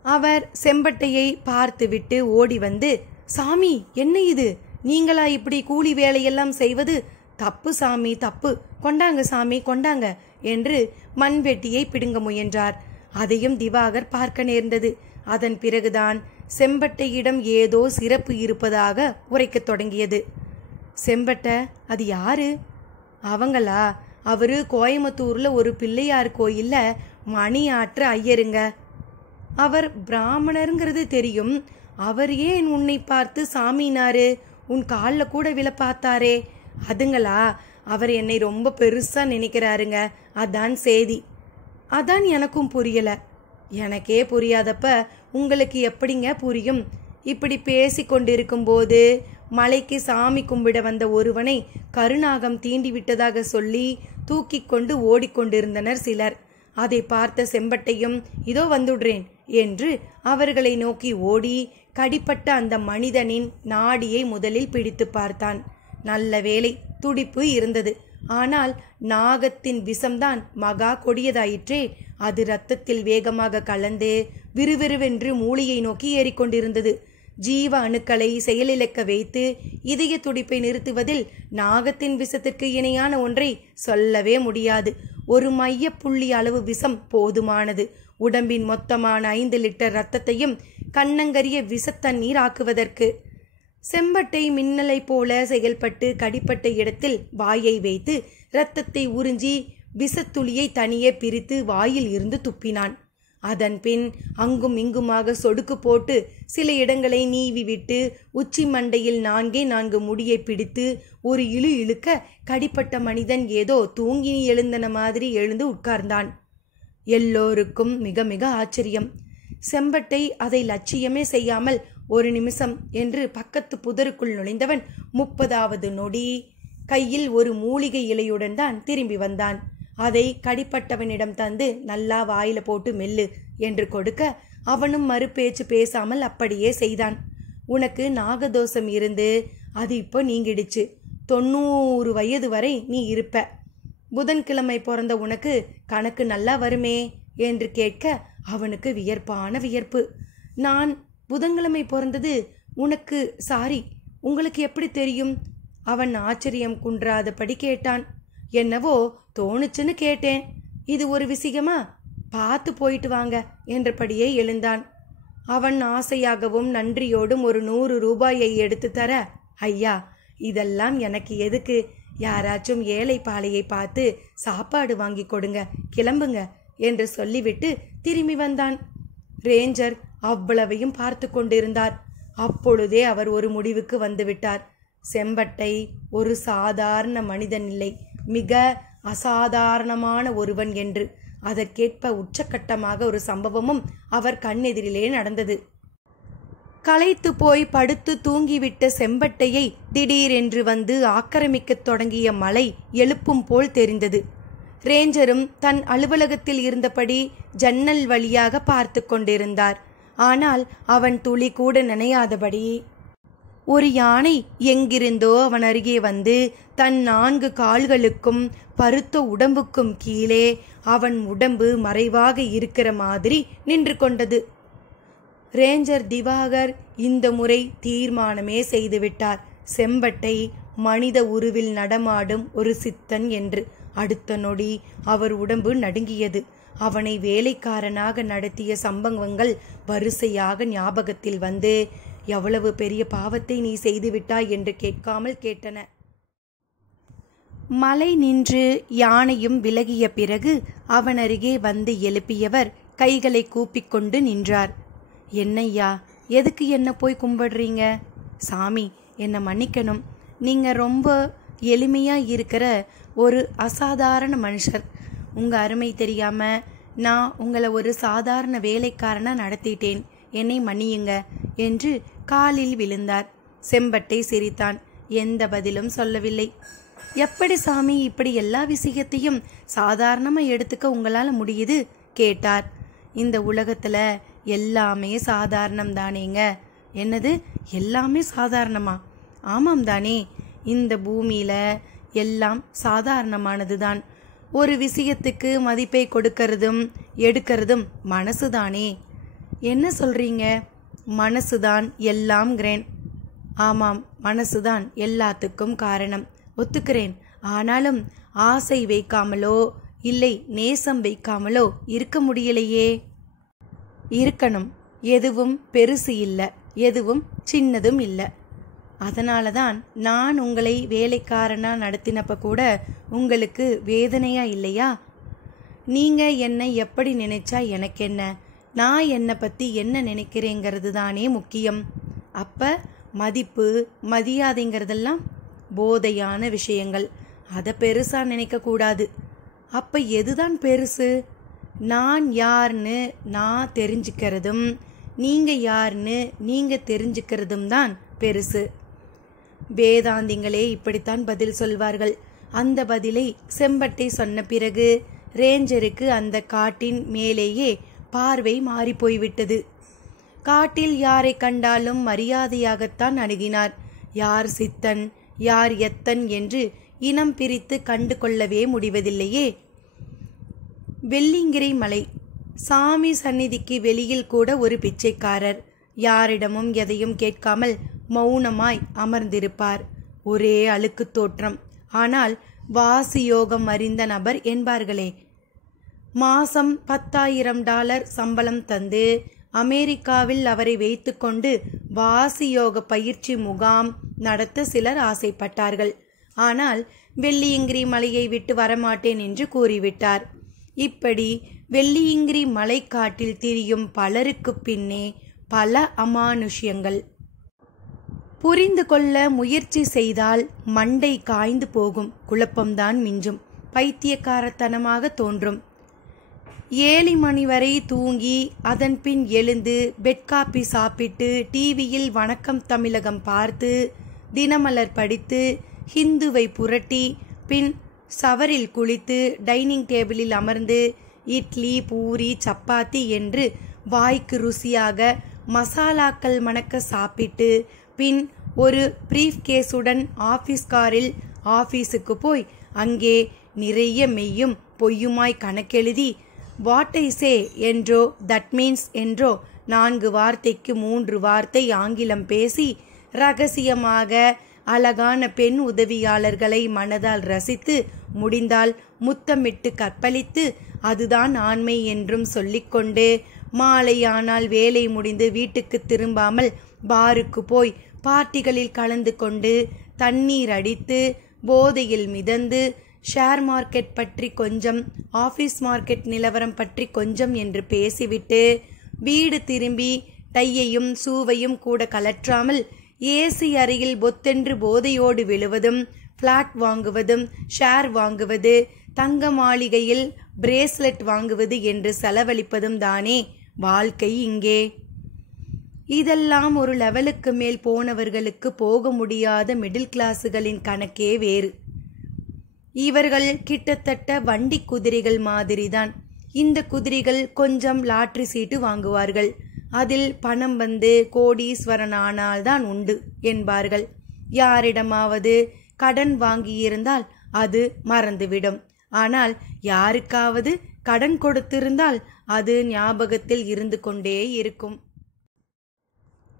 அவர் செம்பட்டையை பார்த்துவிட்டு ஓடி வந்து, சாமி, என்ன இது? நீங்களா இப்படி கூலி வேலையெல்லாம் செய்வது? தப்பு சாமி, தப்பு, கொண்டாங்க சாமி, கொண்டாங்க என்று மண்வெட்டியை பிடுங்க முயன்றார். அதையும் திவாகர் பார்க்க நேர்ந்தது. அதன் பிறகுதான் செம்பட்டையிடம் ஏதோ சிறப்பு இருப்பதாக உரைக்கத் தொடங்கியது. செம்பட்ட, அது யாரு? அவங்களா? அவரு கோயம்புத்தூர்ல ஒரு பிள்ளையார் கோயில்ல மணி ஆற்ற ஐயருங்க. அவர் பிராமணருங்கிறது தெரியும். அவர் ஏன் உன்னை பார்த்து சாமினாரு? உன் காலில் கூட விழ பார்த்தாரே, அதுங்களா? அவர் என்னை ரொம்ப பெருசா நினைக்கிறாருங்க, அதான் சேதி. அதான் எனக்கும் புரியல. எனக்கே புரியாதப்ப உங்களுக்கு எப்படிங்க புரியும்? இப்படி பேசி கொண்டிருக்கும் போது மலைக்கு சாமி கும்பிட வந்த ஒருவனை கருநாகம் தீண்டி விட்டதாக சொல்லி தூக்கி கொண்டு ஓடிக்கொண்டிருந்தனர் சிலர். அதை பார்த்த செம்பட்டையும் இதோ வந்துடுறேன் என்று அவர்களை நோக்கி ஓடி கடிப்பட்ட அந்த மனிதனின் நாடியை முதலில் பிடித்து பார்த்தான். நல்ல வேளை, துடிப்பு இருந்தது. ஆனால் நாகத்தின் விஷம்தான் மகா கொடியதாயிற்றே. அது இரத்தத்தில் வேகமாக கலந்து விறுவிறுவென்று மூளையை நோக்கி ஏறிக்கொண்டிருந்தது. ஜீவ அணுக்களை செயலிழக்க வைத்து இதய துடிப்பை நிறுத்துவதில் நாகத்தின் விஷத்திற்கு இணையான ஒன்றை சொல்லவே முடியாது. ஒரு மைய புள்ளி அளவு விஷம் போதுமானது. உடம்பின் மொத்தமான 5 லிட்டர் இரத்தத்தையும் கண்ணங்கரிய விஷத்தண்ணீர் ஆக்குவதற்கு. செம்பட்டை மின்னலை போல செயல்பட்டு கடிப்பட்ட இடத்தில் வாயை வைத்து இரத்தத்தை உறிஞ்சி விஷத்துளியை தனியே பிரித்து வாயில் இருந்து துப்பினான். அதன் பின் அங்கும் இங்குமாக சொடுக்கு போட்டு சில இடங்களை நீவி விட்டு உச்சி மண்டையில் 4 முடியை பிடித்து ஒரு இழு இழுக்க கடிப்பட்ட மனிதன் ஏதோ தூங்கி எழுந்தன மாதிரி எழுந்து உட்கார்ந்தான். எல்லோருக்கும் மிக மிக ஆச்சரியம். செம்பட்டை அதை லட்சியமே செய்யாமல் ஒரு நிமிஷம் என்று பக்கத்து புதருக்குள் நுழைந்தவன் 30வது நொடி கையில் ஒரு மூலிகை இலையுடன் தான் திரும்பி வந்தான். அதை கடிப்பட்டவனிடம் தந்து நல்லா வாயில போட்டு மெல்லு என்று கொடுக்க அவனும் மறுபேச்சு பேசாமல் அப்படியே செய்தான். உனக்கு நாகதோஷம் இருந்து அது இப்போ நீங்கிடுச்சு. 90 வயது வரை நீ இருப்ப. புதன்கிழமை பிறந்த உனக்கு கணக்கு நல்லா வருமே என்று கேட்க அவனுக்கு வியர்ப்பான வியர்ப்பு. நான் புதன்கிழமை பிறந்தது உனக்கு சாரி, உங்களுக்கு எப்படி தெரியும்? அவன் ஆச்சரியம் குன்றாதபடி கேட்டான். என்னவோ தோணுச்சுன்னு கேட்டேன். இது ஒரு விஷயமா? பார்த்து போயிட்டு வாங்க என்றபடியே எழுந்தான். அவன் ஆசையாகவும் நன்றியோடும் ஒரு 100 ரூபாயை எடுத்து தர, ஐயா இதெல்லாம் எனக்கு எதுக்கு? யாராச்சும் ஏழை பாலையை பார்த்து சாப்பாடு வாங்கி கொடுங்க, கிளம்புங்க என்று சொல்லிவிட்டு திரும்பி வந்தான். ரேஞ்சர் அவ்வளவையும் பார்த்து கொண்டிருந்தார். அப்பொழுதே அவர் ஒரு முடிவுக்கு வந்துவிட்டார். செம்பட்டை ஒரு சாதாரண மனிதன் இல்லை, மிக அசாதாரணமான ஒருவன் என்று. அதற்கேற்ப உச்சக்கட்டமாக ஒரு சம்பவமும் அவர் கண்ணெதிரிலே நடந்தது. களைத்து போய் படுத்து தூங்கிவிட்ட செம்பட்டையை திடீரென்று வந்து ஆக்கிரமிக்கத் தொடங்கிய மழை எழுப்பும் போல் தெரிந்தது. ரேஞ்சரும் தன் அலுவலகத்தில் இருந்தபடி ஜன்னல் வழியாக பார்த்து கொண்டிருந்தார். ஆனால் அவன் துளி கூட நினையாதபடி ஒரு யானை எங்கிருந்தோ அவன் அருகே வந்து தன் 4 கால்களுக்கும் பருத்த உடம்புக்கும் கீழே அவன் உடம்பு மறைவாக இருக்கிற மாதிரி நின்று கொண்டது. ரேஞ்சர் திவாகர் இந்த முறை தீர்மானமே செய்துவிட்டார். செம்பட்டை மனித உருவில் நடமாடும் ஒரு சித்தன் என்று. அடுத்த நொடி அவர் உடம்பு நடுங்கியது. அவனை வேலைக்காரனாக நடத்திய சம்பவங்கள் வரிசையாக ஞாபகத்தில் வந்து, எவ்வளவு பெரிய பாவத்தை நீ செய்துவிட்டாய் என்று கேட்காமல் கேட்டன. மலை நின்று யானையும் விலகிய பிறகு அவன் அருகே வந்து எழுப்பியவர் கைகளை கூப்பிக்கொண்டு நின்றார். என்னையா, எதுக்கு என்ன போய் கும்பிடுறீங்க? சாமி, என்னை மன்னிக்கணும். நீங்க ரொம்ப எளிமையா இருக்கிற ஒரு அசாதாரண மனுஷர். உங்க அருமை தெரியாம நான் உங்களை ஒரு சாதாரண வேலைக்காரனா நடத்திட்டேன், என்னை மன்னியுங்க என்று காலில் விழுந்தார். செம்பட்டை சிரித்தான். எந்த பதிலும் சொல்லவில்லை. எப்படி சாமி இப்படி எல்லா விஷயத்தையும் சாதாரணமா எடுத்துக்க உங்களால முடியுது கேட்டார். இந்த உலகத்துல எல்லாமே சாதாரணம் தானேங்க. என்னது, எல்லாமே சாதாரணமா? ஆமாம் தானே. இந்த பூமியில எல்லாம் சாதாரணமானதுதான். ஒரு விஷயத்துக்கு மதிப்பை கொடுக்கறதும் எடுக்கிறதும் மனசுதானே. என்ன சொல்றீங்க? மனசுதான் எல்லாம் கிரேன். ஆமாம், மனசுதான் எல்லாத்துக்கும் காரணம், ஒத்துக்கிறேன். ஆனாலும் ஆசை வைக்காமலோ இல்லை நேசம் வைக்காமலோ இருக்க முடியலையே. இருக்கணும். எதுவும் பெருசு இல்லை, எதுவும் சின்னதும் இல்லை. அதனால தான் நான் உங்களை வேலைக்காரனா நடத்தினப்ப கூட உங்களுக்கு வேதனையா இல்லையா? நீங்க என்னை எப்படி நினைச்சா எனக்கு என்ன? நான் என்னை பத்தி என்ன நினைக்கிறேங்கிறது தானே முக்கியம். அப்ப மதிப்பு மரியாதைங்கிறதெல்லாம் போதையான விஷயங்கள். அதை பெருசா நினைக்க கூடாது. அப்ப எதுதான் பெருசு? நான் யாருன்னு நான் தெரிஞ்சுக்கிறதும் நீங்க யாருன்னு நீங்க தெரிஞ்சுக்கிறதும் தான் பெருசு. வேதாந்திங்களே இப்படித்தான் பதில் சொல்வார்கள். அந்த பதிலை செம்பட்டை சொன்ன பிறகு ரேஞ்சருக்கு அந்த காட்டின் மேலேயே பார்வை மாறி போய்விட்டது. காட்டில் யாரை கண்டாலும் மரியாதையாகத்தான் அணுகினார். யார் சித்தன் யார் எத்தன் என்று இனம் பிரித்து கண்டு கொள்ளவே முடிவதில்லையே. வெள்ளிங்கிரி மலை. சாமி சந்நிதிக்கு வெளியில் கூட ஒரு பிச்சைக்காரர் யாரிடமும் எதையும் கேட்காமல் மௌனமாய் அமர்ந்திருப்பார். ஒரே அழுக்கு தோற்றம், ஆனால் வாசி யோகம் அறிந்த நபர் என்பார்களே. மாசம் $10,000 சம்பளம் தந்து அமெரிக்காவில் அவரை வைத்துக்கொண்டு வாசி யோக பயிற்சி முகாம் நடத்த சிலர் ஆசைப்பட்டார்கள். ஆனால் வெள்ளியங்கிரி மலையை விட்டு வரமாட்டேன் என்று கூறிவிட்டார். இப்படி வெள்ளியங்கிரி மலைக்காட்டில் திரியும் பலருக்கு பின்னே பல அமானுஷ்யங்கள். புரிந்து கொள்ள முயற்சி செய்தால் மண்டை காய்ந்து போகும், குழப்பம்தான் மிஞ்சும், பைத்தியக்காரத்தனமாக தோன்றும். 7 மணி வரை தூங்கி அதன் பின் எழுந்து பெட் காபி சாப்பிட்டு டிவியில் வணக்கம் தமிழகம் பார்த்து தினமலர் படித்து ஹிந்துவை புரட்டி பின் ஷவரில் குளித்து டைனிங் டேபிளில் அமர்ந்து இட்லி, பூரி, சப்பாத்தி என்று வாய்க்கு ருசியாக மசாலாக்கள் மணக்க சாப்பிட்டு பின் ஒரு பிரீஃப் கேஸுடன் ஆஃபீஸ் காரில் ஆஃபீஸுக்கு போய் அங்கே நிறைய மெய்யும் பொய்யுமாய் கணக்கெழுதி வாட் ஐ சே என்றோ தட் மீன்ஸ் என்றோ 4 வார்த்தைக்கு 3 வார்த்தை ஆங்கிலம் பேசி ரகசியமாக அழகான பெண் உதவியாளர்களை மனதால் ரசித்து முடிந்தால் முத்தமிட்டு கற்பழித்து அதுதான் ஆண்மை என்றும் சொல்லிக்கொண்டு மாலையானால் வேலை முடிந்து வீட்டுக்கு திரும்பாமல் பாருக்கு போய் பார்ட்டிகளில் கலந்து கொண்டு தண்ணீர் அடித்து போதையில் மிதந்து ஷேர் மார்க்கெட் பற்றி கொஞ்சம், ஆஃபீஸ் மார்க்கெட் நிலவரம் பற்றி கொஞ்சம் என்று பேசிவிட்டு வீடு திரும்பி டையையும் சூவையும் கூட கலற்றாமல் ஏசி அறையில் பொத்தென்று போதையோடு விழுவதும், பிளாட் வாங்குவதும், ஷேர் வாங்குவது, தங்க மாளிகையில் பிரேஸ்லெட் வாங்குவது என்று செலவழிப்பதும் தானே வாழ்க்கை இங்கே. இதெல்லாம் ஒரு லெவலுக்கு மேல் போனவர்களுக்கு போக முடியாத மிடில் கிளாஸுகளின் கணக்கே வேறு. இவர்கள் கிட்டத்தட்ட வண்டி குதிரைகள் மாதிரிதான். இந்த குதிரைகள் கொஞ்சம் லாட்ரி சீட்டு வாங்குவார்கள். அதில் பணம் வந்து கோடீஸ்வரன் ஆனால்தான் உண்டு என்பார்கள். யாரிடமாவது கடன் வாங்கியிருந்தால் அது மறந்துவிடும். ஆனால் யாருக்காவது கடன் கொடுத்திருந்தால் அது ஞாபகத்தில் இருந்து கொண்டே இருக்கும்.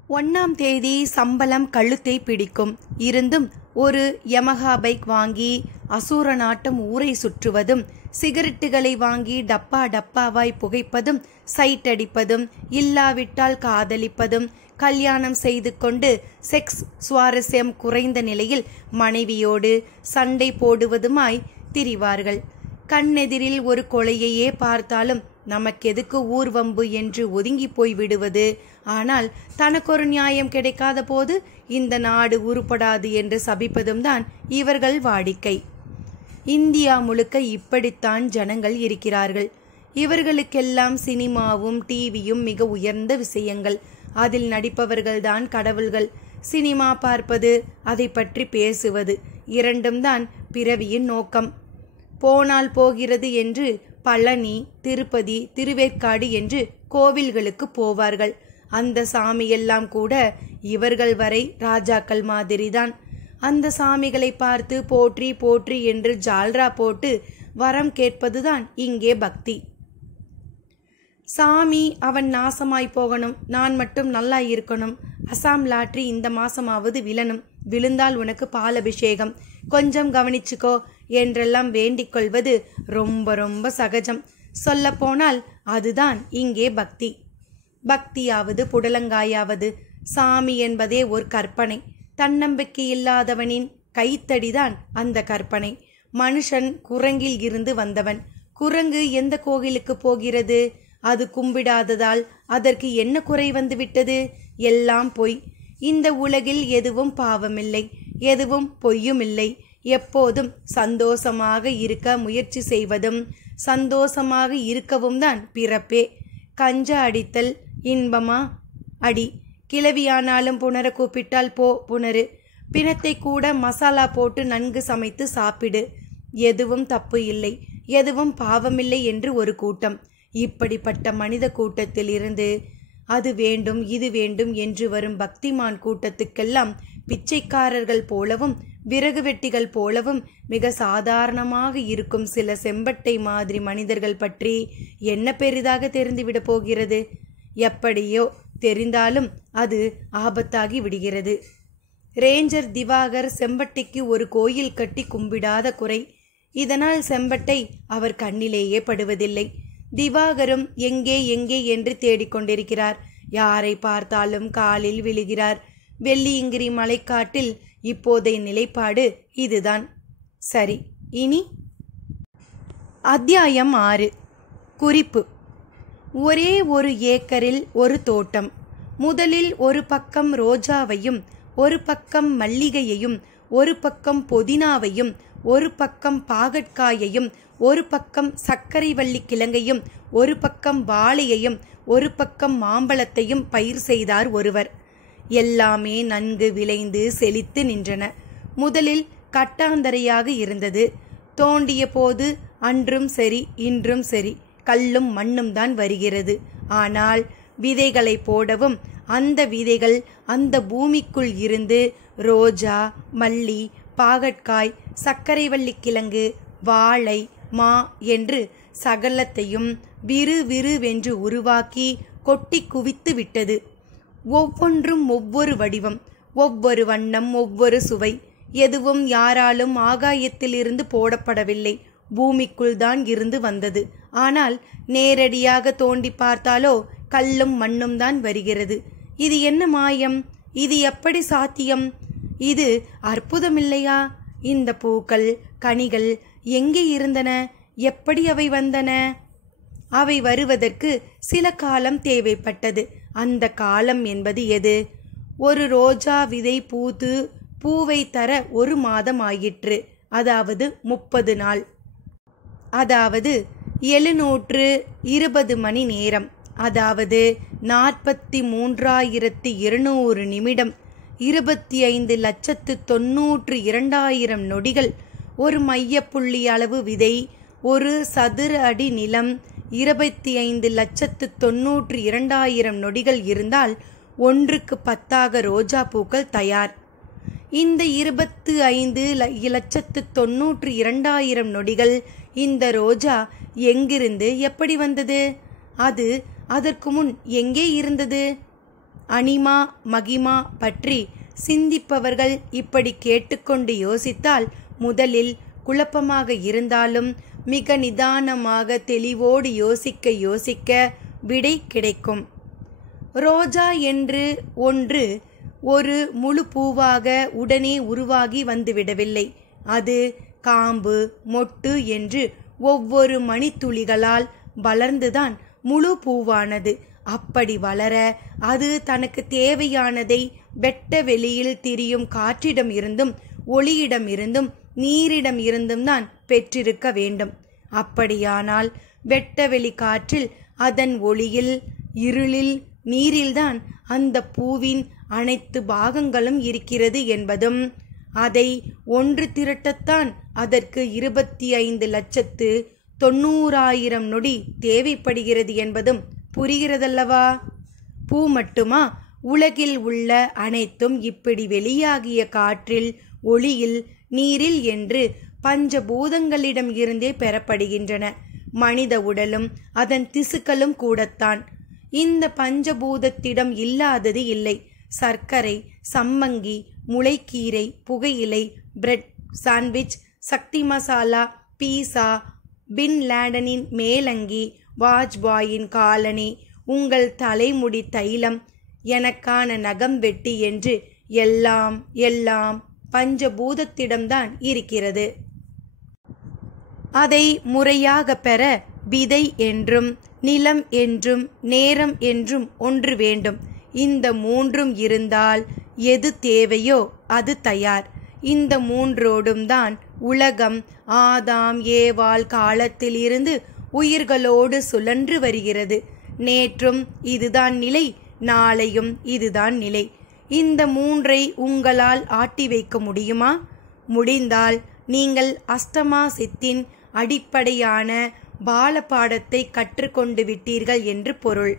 1ஆம் தேதி சம்பளம் கழுத்தை பிடிக்கும். இருந்தும் ஒரு யமஹா பைக் வாங்கி அசூர நாட்டம் ஊரை சுற்றுவதும், சிகரெட்டுகளை வாங்கி டப்பா டப்பாவாய் புகைப்பதும், சைட் அடிப்பதும், இல்லாவிட்டால் காதலிப்பதும், கல்யாணம் செய்து கொண்டு செக்ஸ் சுவாரஸ்யம் குறைந்த நிலையில் மனைவியோடு சண்டை போடுவதுமாய் திரிவார்கள். கண்ணெதிரில் ஒரு கொலையையே பார்த்தாலும் நமக்கெதுக்கு ஊர்வம்பு என்று ஒதுங்கி போய் விடுவது. ஆனால் தனக்கொரு நியாயம் கிடைக்காத போது இந்த நாடு உருப்படாது என்று சபிப்பதும் தான் இவர்கள் வாடிக்கை. இந்தியா முழுக்க இப்படித்தான் ஜனங்கள் இருக்கிறார்கள். இவர்களுக்கெல்லாம் சினிமாவும் டிவியும் மிக உயர்ந்த விஷயங்கள். அதில் நடிப்பவர்கள்தான் கடவுள்கள். சினிமா பார்ப்பது, அதை பற்றி பேசுவது, இரண்டும் தான் பிறவியின் நோக்கம். போனால் போகிறது என்று பழனி, திருப்பதி, திருவேற்காடு என்று கோவில்களுக்கு போவார்கள். அந்த சாமியெல்லாம் கூட இவர்கள் வரை ராஜாக்கள் மாதிரிதான். அந்த சாமிகளை பார்த்து போற்றி போற்றி என்று ஜால்ரா போட்டு வரம் கேட்பதுதான் இங்கே பக்தி. சாமி அவன் நாசமாய் போகணும், நான் மட்டும் நல்லா இருக்கணும், அசாம் லாட்ரி இந்த மாசமாவது விழணும், விழுந்தால் உனக்கு பாலபிஷேகம், கொஞ்சம் கவனிச்சுக்கோ என்றெல்லாம் வேண்டிக் கொள்வது ரொம்ப ரொம்ப சகஜம். சொல்ல போனால் அதுதான் இங்கே பக்தி. பக்தியாவது புடலங்காயாவது சாமி என்பதே ஒரு கற்பனை. தன்னம்பிக்கை இல்லாதவனின் கைத்தடிதான் அந்த கற்பனை. மனுஷன் குரங்கில் இருந்து வந்தவன். குரங்கு எந்த கோயிலுக்கு போகிறது? அது கும்பிடாததால் அதற்கு என்ன குறை வந்துவிட்டது? எல்லாம் பொய். இந்த உலகில் எதுவும் பாவமில்லை, எதுவும் பொய்யுமில்லை. எப்போதும் சந்தோஷமாக இருக்க முயற்சி செய்வதும் சந்தோஷமாக இருக்கவும் தான் பிறப்பே. கஞ்ச அடித்தல் இன்பமா? அடி. கிளவியானாலும் புணர கூப்பிட்டால் போ புணரு. பிணத்தை கூட மசாலா போட்டு நன்கு சமைத்து சாப்பிடு. எதுவும் தப்பு இல்லை, எதுவும் பாவமில்லை என்று ஒரு கூட்டம். இப்படிப்பட்ட மனித கூட்டத்தில் இருந்து அது வேண்டும் இது வேண்டும் என்று வரும் பக்திமான் கூட்டத்துக்கெல்லாம் பிச்சைக்காரர்கள் போலவும் விறகு வெட்டிகள் போலவும் மிக சாதாரணமாக இருக்கும் சில செம்பட்டை மாதிரி மனிதர்கள் பற்றி என்ன பெரிதாக தெரிந்துவிடப் போகிறது? எப்படியோ தெரிந்தாலும் அது ஆபத்தாகி விடுகிறது. ரேஞ்சர் திவாகர் செம்பட்டைக்கு ஒரு கோயில் கட்டி கும்பிடாத குறை. இதனால் செம்பட்டை அவர் கண்ணிலேயே படுவதில்லை. திவாகரும் எங்கே எங்கே என்று தேடிக்கொண்டிருக்கிறார். யாரை பார்த்தாலும் காலில் விழுகிறார். வெள்ளியங்கிரி மலைக்காட்டில் இப்போதைய நிலைப்பாடு இதுதான். சரி, இனி அத்தியாயம் 6. குறிப்பு. ஒரே ஒரு ஏக்கரில் ஒரு தோட்டம். முதலில் ஒரு பக்கம் ரோஜாவையும், ஒரு பக்கம் மல்லிகையையும், ஒரு பக்கம் புதினாவையும், ஒரு பக்கம் பாகற்காயையும், ஒரு பக்கம் சர்க்கரை வள்ளி கிழங்கையும், ஒரு பக்கம் வாழையையும், ஒரு பக்கம் மாம்பழத்தையும் பயிர் செய்தார் ஒருவர். எல்லாமே நன்கு விளைந்து செழித்து நின்றன. முதலில் கட்டாந்தரையாக இருந்தது. தோண்டிய போது அன்றும் சரி இன்றும் சரி கல்லும் மண்ணும் தான் வருகிறது. ஆனால் விதைகளை போடவும் அந்த விதைகள் அந்த பூமிக்குள் இருந்து ரோஜா, மல்லி, பாகற்காய், சர்க்கரைவள்ளி கிழங்கு, வாழை, மா என்று சகலத்தையும் விறுவிறுவென்று உருவாக்கி கொட்டி குவித்து விட்டது. ஒவ்வொன்றும் ஒவ்வொரு வடிவம், ஒவ்வொரு வண்ணம், ஒவ்வொரு சுவை. எதுவும் யாராலும் ஆகாயத்தில் இருந்து போடப்படவில்லை, பூமிக்குள் தான் இருந்து வந்தது. ஆனால் நேரடியாக தோண்டி பார்த்தாலோ கல்லும் மண்ணும் தான் வருகிறது. இது என்ன மாயம்? இது எப்படி சாத்தியம்? இது அற்புதமில்லையா? இந்த பூக்கள், கனிகள் எங்கே இருந்தன? எப்படி அவை வந்தன? அவை வருவதற்கு சில காலம் தேவைப்பட்டது. அந்த காலம் என்பது எது? ஒரு ரோஜா விதை பூத்து பூவை தர 1 மாதம் ஆயிற்று. அதாவது 30 நாள். அதாவது 720 மணி நேரம். அதாவது 43,200 நிமிடம். 25,92,000 நொடிகள். ஒரு மையப்புள்ளி அளவு விதை, ஒரு சதுர அடி நிலம், 25,92,000 நொடிகள் இருந்தால் 1க்கு 10 ரோஜா பூக்கள் தயார். இந்த 25,92,000 நொடிகள் இந்த ரோஜா எங்கிருந்து எப்படி வந்தது? அது அதற்கு முன் எங்கே இருந்தது? அனிமா மகிமா பற்றி சிந்திப்பவர்கள் இப்படி கேட்டுக்கொண்டு யோசித்தால் முதலில் குழப்பமாக இருந்தாலும் மிக நிதானமாக தெளிவோடு யோசிக்க விடை கிடைக்கும். ரோஜா என்று ஒன்று ஒரு முழு பூவாக உடனே உருவாகி வந்துவிடவில்லை. அது காம்பு, மொட்டு என்று ஒவ்வொரு மணித்துளிகளால் வளர்ந்துதான் முழு பூவானது. அப்படி வளர அது தனக்கு தேவையானதை வெட்ட வெளியில் திரியும் காற்றிடம் இருந்தும், ஒளியிடம் இருந்தும், நீரிடம் இருந்தும் தான் பெற்றிருக்க வேண்டும். அப்படியானால் வெட்ட வெளி காற்றில், அதன் ஒளியில், இருளில், நீரில்தான் அந்த பூவின் அனைத்து பாகங்களும் இருக்கிறது என்பதும், அதை ஒன்று திரட்டத்தான் அதற்கு 25,90,000 நொடி தேவைப்படுகிறது என்பதும் புரிகிறதல்லவா? பூ மட்டுமா? உலகில் உள்ள அனைத்தும் இப்படி வெளியாகிய காற்றில், ஒளியில், நீரில் என்று பஞ்சபூதங்களிடம் இருந்தே பெறப்படுகின்றன. மனித உடலும் அதன் திசுக்களும் கூடத்தான். இந்த பஞ்சபூதத்திடம் இல்லாதது இல்லை. சர்க்கரை, சம்மங்கி, முளைக்கீரை, புகையிலை, பிரெட், சாண்ட்விச், சக்தி மசாலா, பீஸா, பின் லேடனின் மேலங்கி, வாஜ்பாயின் காலணி, உங்கள் தலைமுடி தைலம், எனக்கான நகம் வெட்டி என்று எல்லாம் எல்லாம் பஞ்சபூதத்திடம்தான் இருக்கிறது. அதை முறையாக பெற விதை என்றும், நிலம் என்றும், நேரம் என்றும் ஒன்று வேண்டும். இந்த 3ம் இருந்தால் எது தேவையோ அது தயார். இந்த 3ஓடும் தான் உலகம் ஆதாம் ஏவாள் காலத்தில் இருந்து உயிர்களோடு சுழன்று வருகிறது. நேற்றும் இதுதான் நிலை, நாளையும் இதுதான் நிலை. இந்த 3ஐ உங்களால் ஆட்டி வைக்க முடியுமா? முடிந்தால் நீங்கள் அஷ்டமா சித்தின் அடிப்படையான பாலபாடத்தை கற்றுக்கொண்டு விட்டீர்கள் என்று பொருள்.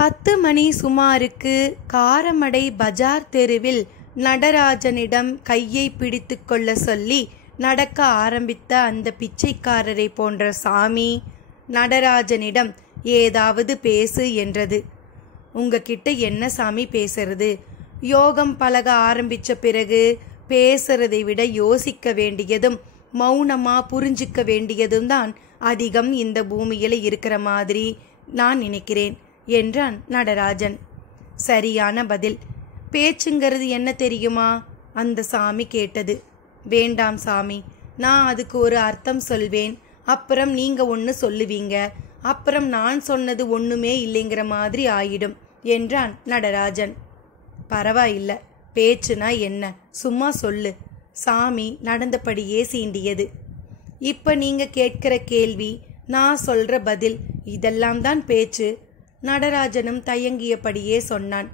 10 மணி சுமாருக்கு காரமடை பஜார் தெருவில் நடராஜனிடம் கையை பிடித்து கொள்ள சொல்லி நடக்க ஆரம்பித்த அந்த பிச்சைக்காரரை போன்ற சாமி நடராஜனிடம் ஏதாவது பேசு என்றது. உங்ககிட்ட என்ன சாமி பேசுறது? யோகம் பழக ஆரம்பிச்ச பிறகு பேசுறதை விட யோசிக்க வேண்டியதும் மௌனமா புரிஞ்சிக்க வேண்டியதும் தான் அதிகம் இந்த பூமியில இருக்கிற மாதிரி நான் நினைக்கிறேன் என்றான் நடராஜன். சரியான பதில். பேச்சுங்கிறது என்ன தெரியுமா? அந்த சாமி கேட்டது. வேண்டாம் சாமி, நான் அதுக்கு ஒரு அர்த்தம் சொல்வேன், அப்புறம் நீங்க ஒன்று சொல்லுவீங்க, அப்புறம் நான் சொன்னது ஒண்ணுமே இல்லைங்கிற மாதிரி ஆயிடும் என்றான் நடராஜன். பரவாயில்ல, பேச்சுனா என்ன, சும்மா சொல்லு. சாமி நடந்தபடியே சீண்டியது. இப்ப நீங்க கேட்கிற கேள்வி, நான் சொல்ற பதில், இதெல்லாம் தான் பேச்சு. நடராஜனும் தயங்கியபடியே சொன்னான்.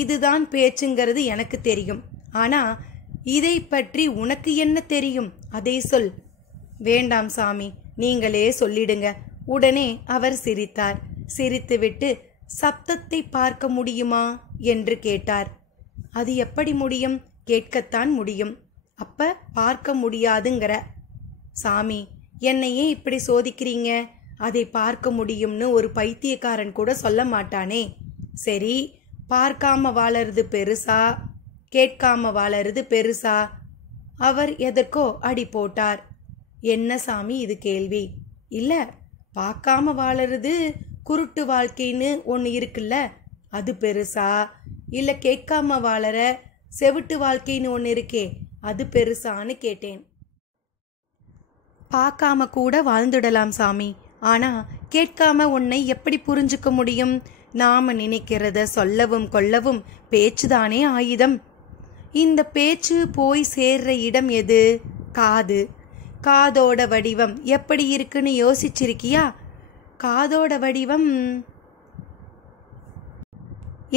இதுதான் பேச்சுங்கிறது எனக்கு தெரியும். ஆனா இதை பற்றி உனக்கு என்ன தெரியும்? அதை சொல். வேண்டாம் சாமி, நீங்களே சொல்லிடுங்க. உடனே அவர் சிரித்தார். சிரித்துவிட்டு, சப்தத்தை பார்க்க முடியுமா என்று கேட்டார். அது எப்படி முடியும்? கேட்கத்தான் முடியும். அப்ப பார்க்க முடியாதுங்கிற? சாமி, என்னையே இப்படி சோதிக்கிறீங்க. அதை பார்க்க முடியும்னு ஒரு பைத்தியக்காரன் கூட சொல்ல மாட்டானே. சரி, பார்க்காம வாழறது பெருசா, கேட்காம வாழறது பெருசா? அவர் எதற்கோ அடி போட்டார். என்ன சாமி இது கேள்வி? இல்ல, பார்க்காம வாழறது குருட்டு வாழ்க்கைன்னு ஒன்று இருக்குல்ல, அது பெருசா? இல்ல கேட்காம வாழற செவிட்டு வாழ்க்கைன்னு ஒன்று இருக்கே, அது பெருசான்னு கேட்டேன். பார்க்காம கூட வாழ்ந்துடலாம் சாமி. ஆனா கேட்காம உன்னை எப்படி புரிஞ்சுக்க முடியும்? நாம நினைக்கிறத சொல்லவும் கொள்ளவும் பேச்சுதானே ஆயுதம். இந்த பேச்சு போய் சேர்ற இடம் எது? காது. காதோட வடிவம் எப்படி இருக்குன்னு யோசிச்சிருக்கியா? காதோட வடிவம்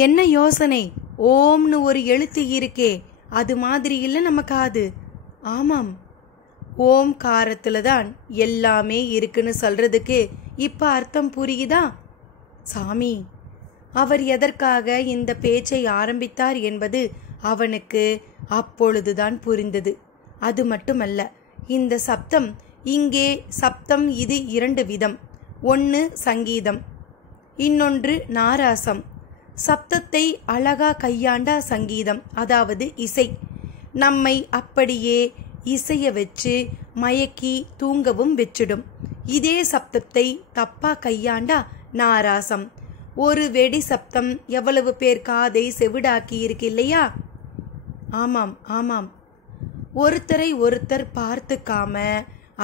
என்ன யோசனை? ஓம்னு ஒரு எழுத்து இருக்கே, அது மாதிரி இல்லை நம்ம காது. ஆமாம், ஓம்காரத்துல தான் எல்லாமே இருக்குன்னு சொல்றதுக்கு இப்ப அர்த்தம் புரியுதா? சாமி, அவர் எதற்காக இந்த பேச்சை ஆரம்பித்தார் என்பது அவனுக்கு அப்பொழுதுதான் புரிந்தது. அது மட்டுமல்ல, இந்த சப்தம் இங்கே சப்தம் இது இரண்டு விதம். ஒன்று சங்கீதம், இன்னொன்று நாராசம். சப்தத்தை அழகா கையாண்டா சங்கீதம், அதாவது இசை. நம்மை அப்படியே இசைய வச்சு மயக்கி தூங்கவும் வச்சிடும். இதே சப்தத்தை தப்பா கையாண்டா நாராசம். ஒரு வெடி சப்தம் எவ்வளவு பேர் காதை செவிடாக்கி இருக்கு இல்லையா? ஆமாம் ஆமாம். ஒருத்தரை ஒருத்தர் பார்த்துக்காம,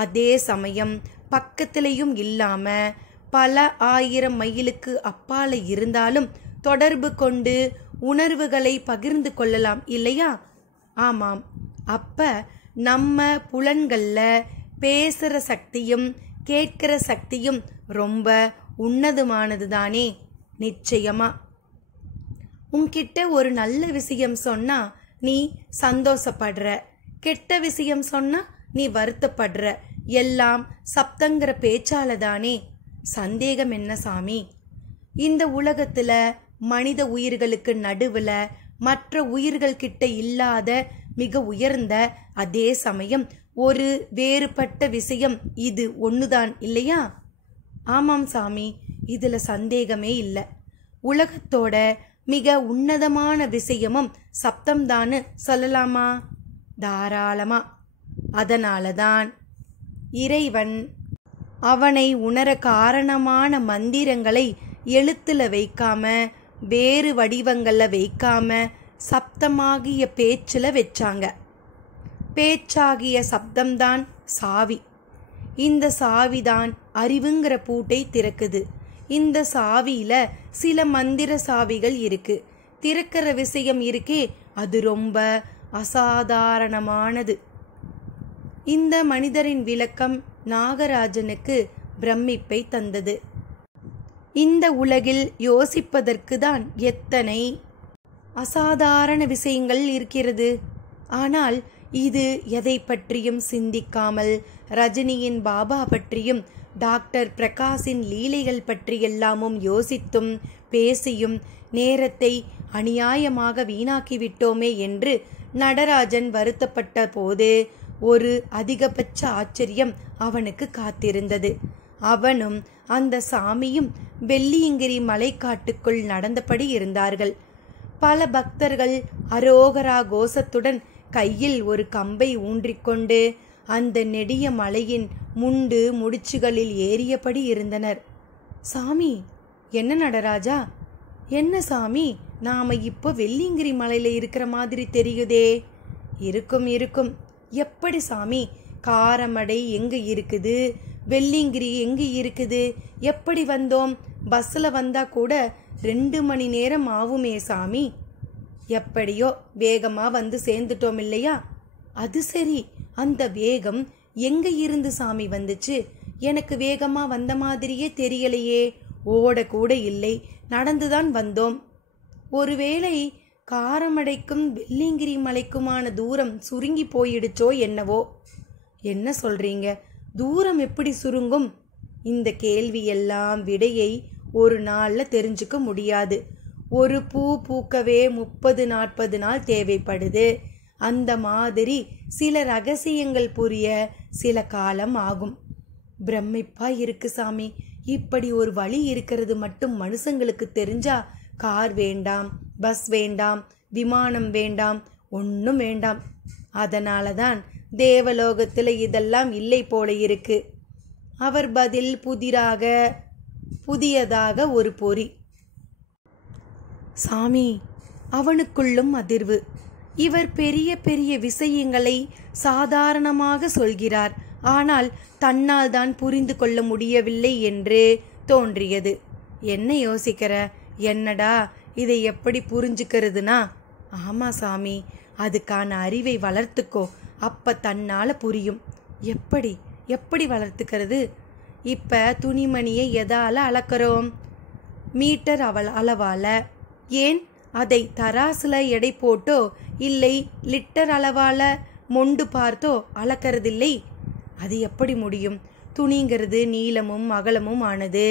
அதே சமயம் பக்கத்திலையும் இல்லாம, பல 1000 மைலுக்கு அப்பால இருந்தாலும் தொடர்பு கொண்டு உணர்வுகளை பகிர்ந்து கொள்ளலாம் இல்லையா? ஆமாம். அப்ப நம்ம புலன்கள்ல பேசுற சக்தியும் கேட்கிற சக்தியும் ரொம்ப உன்னதமானது தானே? நிச்சயமா. உன்கிட்ட ஒரு நல்ல விஷயம் சொன்னா நீ சந்தோஷப்படுற, கெட்ட விஷயம் சொன்னா நீ வருத்தப்படுற. எல்லாம் சப்தங்கிற பேச்சால தானே. சந்தேகம் என்ன சாமி? இந்த உலகத்துல மனித உயிர்களுக்கு நடுவுல மற்ற உயிர்கள் கிட்ட இல்லாத மிக உயர்ந்த, அதே சமயம் ஒரு வேறுபட்ட விஷயம் இது ஒண்ணுதான் இல்லையா? ஆமாம் சாமி, இதுல சந்தேகமே இல்லை. உலகத்தோட மிக உன்னதமான விஷயமும் சப்தம்தான்னு சொல்லலாமா? தாராளமா. அதனாலதான் இறைவன் அவனை உணர காரணமான மந்திரங்களை எழுத்துல வைக்காம, வேறு வடிவங்கள்ல வைக்காம, சப்தமாகிய பேச்சுல வச்சாங்க. பேச்சாகிய சப்தம்தான் சாவி. இந்த சாவிதான் அறிவுங்கிற பூட்டை திறக்குது. இந்த சாவியில சில மந்திர சாவிகள் இருக்கு. திறக்கிற விஷயம் இருக்கே, அது ரொம்ப அசாதாரணமானது. இந்த மனிதரின் விளக்கம் நாகராஜனுக்கு பிரமிப்பை தந்தது. இந்த உலகில் யோசிப்பதற்கு தான் எத்தனை அசாதாரண விஷயங்கள் இருக்கிறது. ஆனால் இது எதை பற்றியும் சிந்திக்காமல், ரஜினியின் பாபா பற்றியும் டாக்டர் பிரகாஷின் லீலைகள் பற்றியெல்லாமும் யோசித்தும் பேசியும் நேரத்தை அநியாயமாக வீணாக்கிவிட்டோமே என்று நடராஜன் வருத்தப்பட்ட போது ஒரு அதிகபட்ச ஆச்சரியம் அவனுக்கு காத்திருந்தது. அவனும் அந்த சாமியும் வெள்ளியங்கிரி மலைக்காட்டுக்குள் நடந்தபடி இருந்தார்கள். பல பக்தர்கள் அரோகரா கோஷத்துடன் கையில் ஒரு கம்பை ஊன்றிக்கொண்டு அந்த நெடிய மலையின் முண்டு முடிச்சுகளில் ஏறியபடி இருந்தனர். சாமி, என்ன நடராஜா? என்ன சாமி, நாம இப்போ வெள்ளியங்கிரி மலையில இருக்கிற மாதிரி தெரியுதே. இருக்கும் இருக்கும். எப்படி சாமி? காரமடை எங்க இருக்குது, வெள்ளியங்கிரி எங்க இருக்குது? எப்படி வந்தோம்? பஸ்ல வந்தா கூட 2 மணி நேரம் ஆகுமே சாமி. எப்படியோ வேகமா வந்து சேர்ந்துட்டோம் இல்லையா? அது சரி, அந்த வேகம் எங்க இருந்து சாமி வந்துச்சு? எனக்கு வேகமா வந்த மாதிரியே தெரியலையே. ஓட கூட இல்லை, நடந்துதான் வந்தோம். ஒருவேளை காரமடைக்கும் வெள்ளியங்கிரி மலைக்குமான தூரம் சுருங்கி போயிடுச்சோ என்னவோ. என்ன சொல்றீங்க? தூரம் எப்படி சுருங்கும்? இந்த கேள்வியெல்லாம் விடையை ஒரு நாள்ல தெரிஞ்சுக்க முடியாது. ஒரு பூ பூக்கவே 30-40 நாள் தேவைப்படுது. அந்த மாதிரி சில ரகசியங்கள் புரிய சில காலம் ஆகும். பிரமிப்பா இருக்கு சாமி. இப்படி ஒரு வழி இருக்கிறது மட்டும் மனுஷங்களுக்கு தெரிஞ்சா கார் வேண்டாம், பஸ் வேண்டாம், விமானம் வேண்டாம், ஒன்றும் வேண்டாம். அதனால தான் தேவலோகத்தில் இதெல்லாம் இல்லை போல இருக்கு. அவர் பதில் புதியதாக ஒரு பொறி. சாமி, அவனுக்குள்ளும் அதிர்வு. இவர் பெரிய பெரிய விஷயங்களை சாதாரணமாக சொல்கிறார். ஆனால் தன்னால் தான் புரிந்து கொள்ள முடியவில்லை என்று தோன்றியது. என்ன யோசிக்கிற? என்னடா இதை எப்படி புரிஞ்சுக்கிறதுனா? ஆமா சாமி, அதுக்கான அறிவை வளர்த்துக்கோ, அப்ப தன்னால புரியும். எப்படி வளர்த்துக்கிறது? இப்ப துணிமணியை எதால அளக்கிறோம்? மீட்டர் அளவால. ஏன் அதை தராசுல எடை போட்டோ இல்லை லிட்டர் அளவால மொண்டு பார்த்தோ அளக்கிறதில்லை? அது எப்படி முடியும்? துணிங்கிறது நீளமும் அகலமும் ஆனது.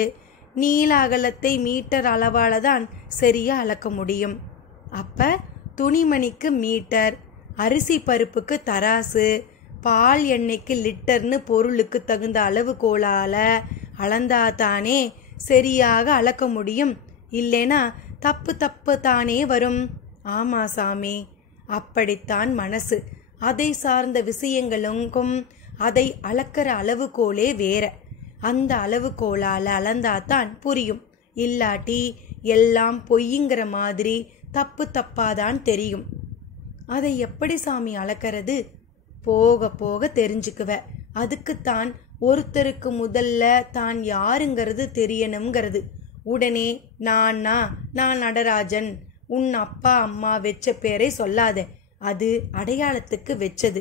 நீள அகலத்தை மீட்டர் அளவால தான் சரியா அளக்க முடியும். அப்ப துணிமணிக்கு மீட்டர், அரிசி பருப்புக்கு தராசு, பால் எண்ணெய்க்கு லிட்டர்னு பொருளுக்கு தகுந்த அளவுகோலால அளந்தாதானே சரியாக அளக்க முடியும். இல்லைனா தப்பு தானே வரும். ஆமா சாமி, அப்படித்தான் மனசு. அதை சார்ந்த விஷயங்களுக்கும் அதை அளக்கிற அளவுகோலே வேற. அந்த அளவுகோலால அளந்தாதான் புரியும். இல்லாட்டி எல்லாம் பொய்யுங்கிற மாதிரி தப்பாதான் தெரியும். அதை எப்படி சாமி அளக்கிறது? போக போக தெரிஞ்சுக்குவ. அதுக்குத்தான் ஒருத்தருக்கு முதல்ல தான் யாருங்கிறது தெரியணுங்கிறது. உடனே நான் நடராஜன், உன் அப்பா அம்மா வச்ச பேரை சொல்லாத, அது அடையாளத்துக்கு வச்சது.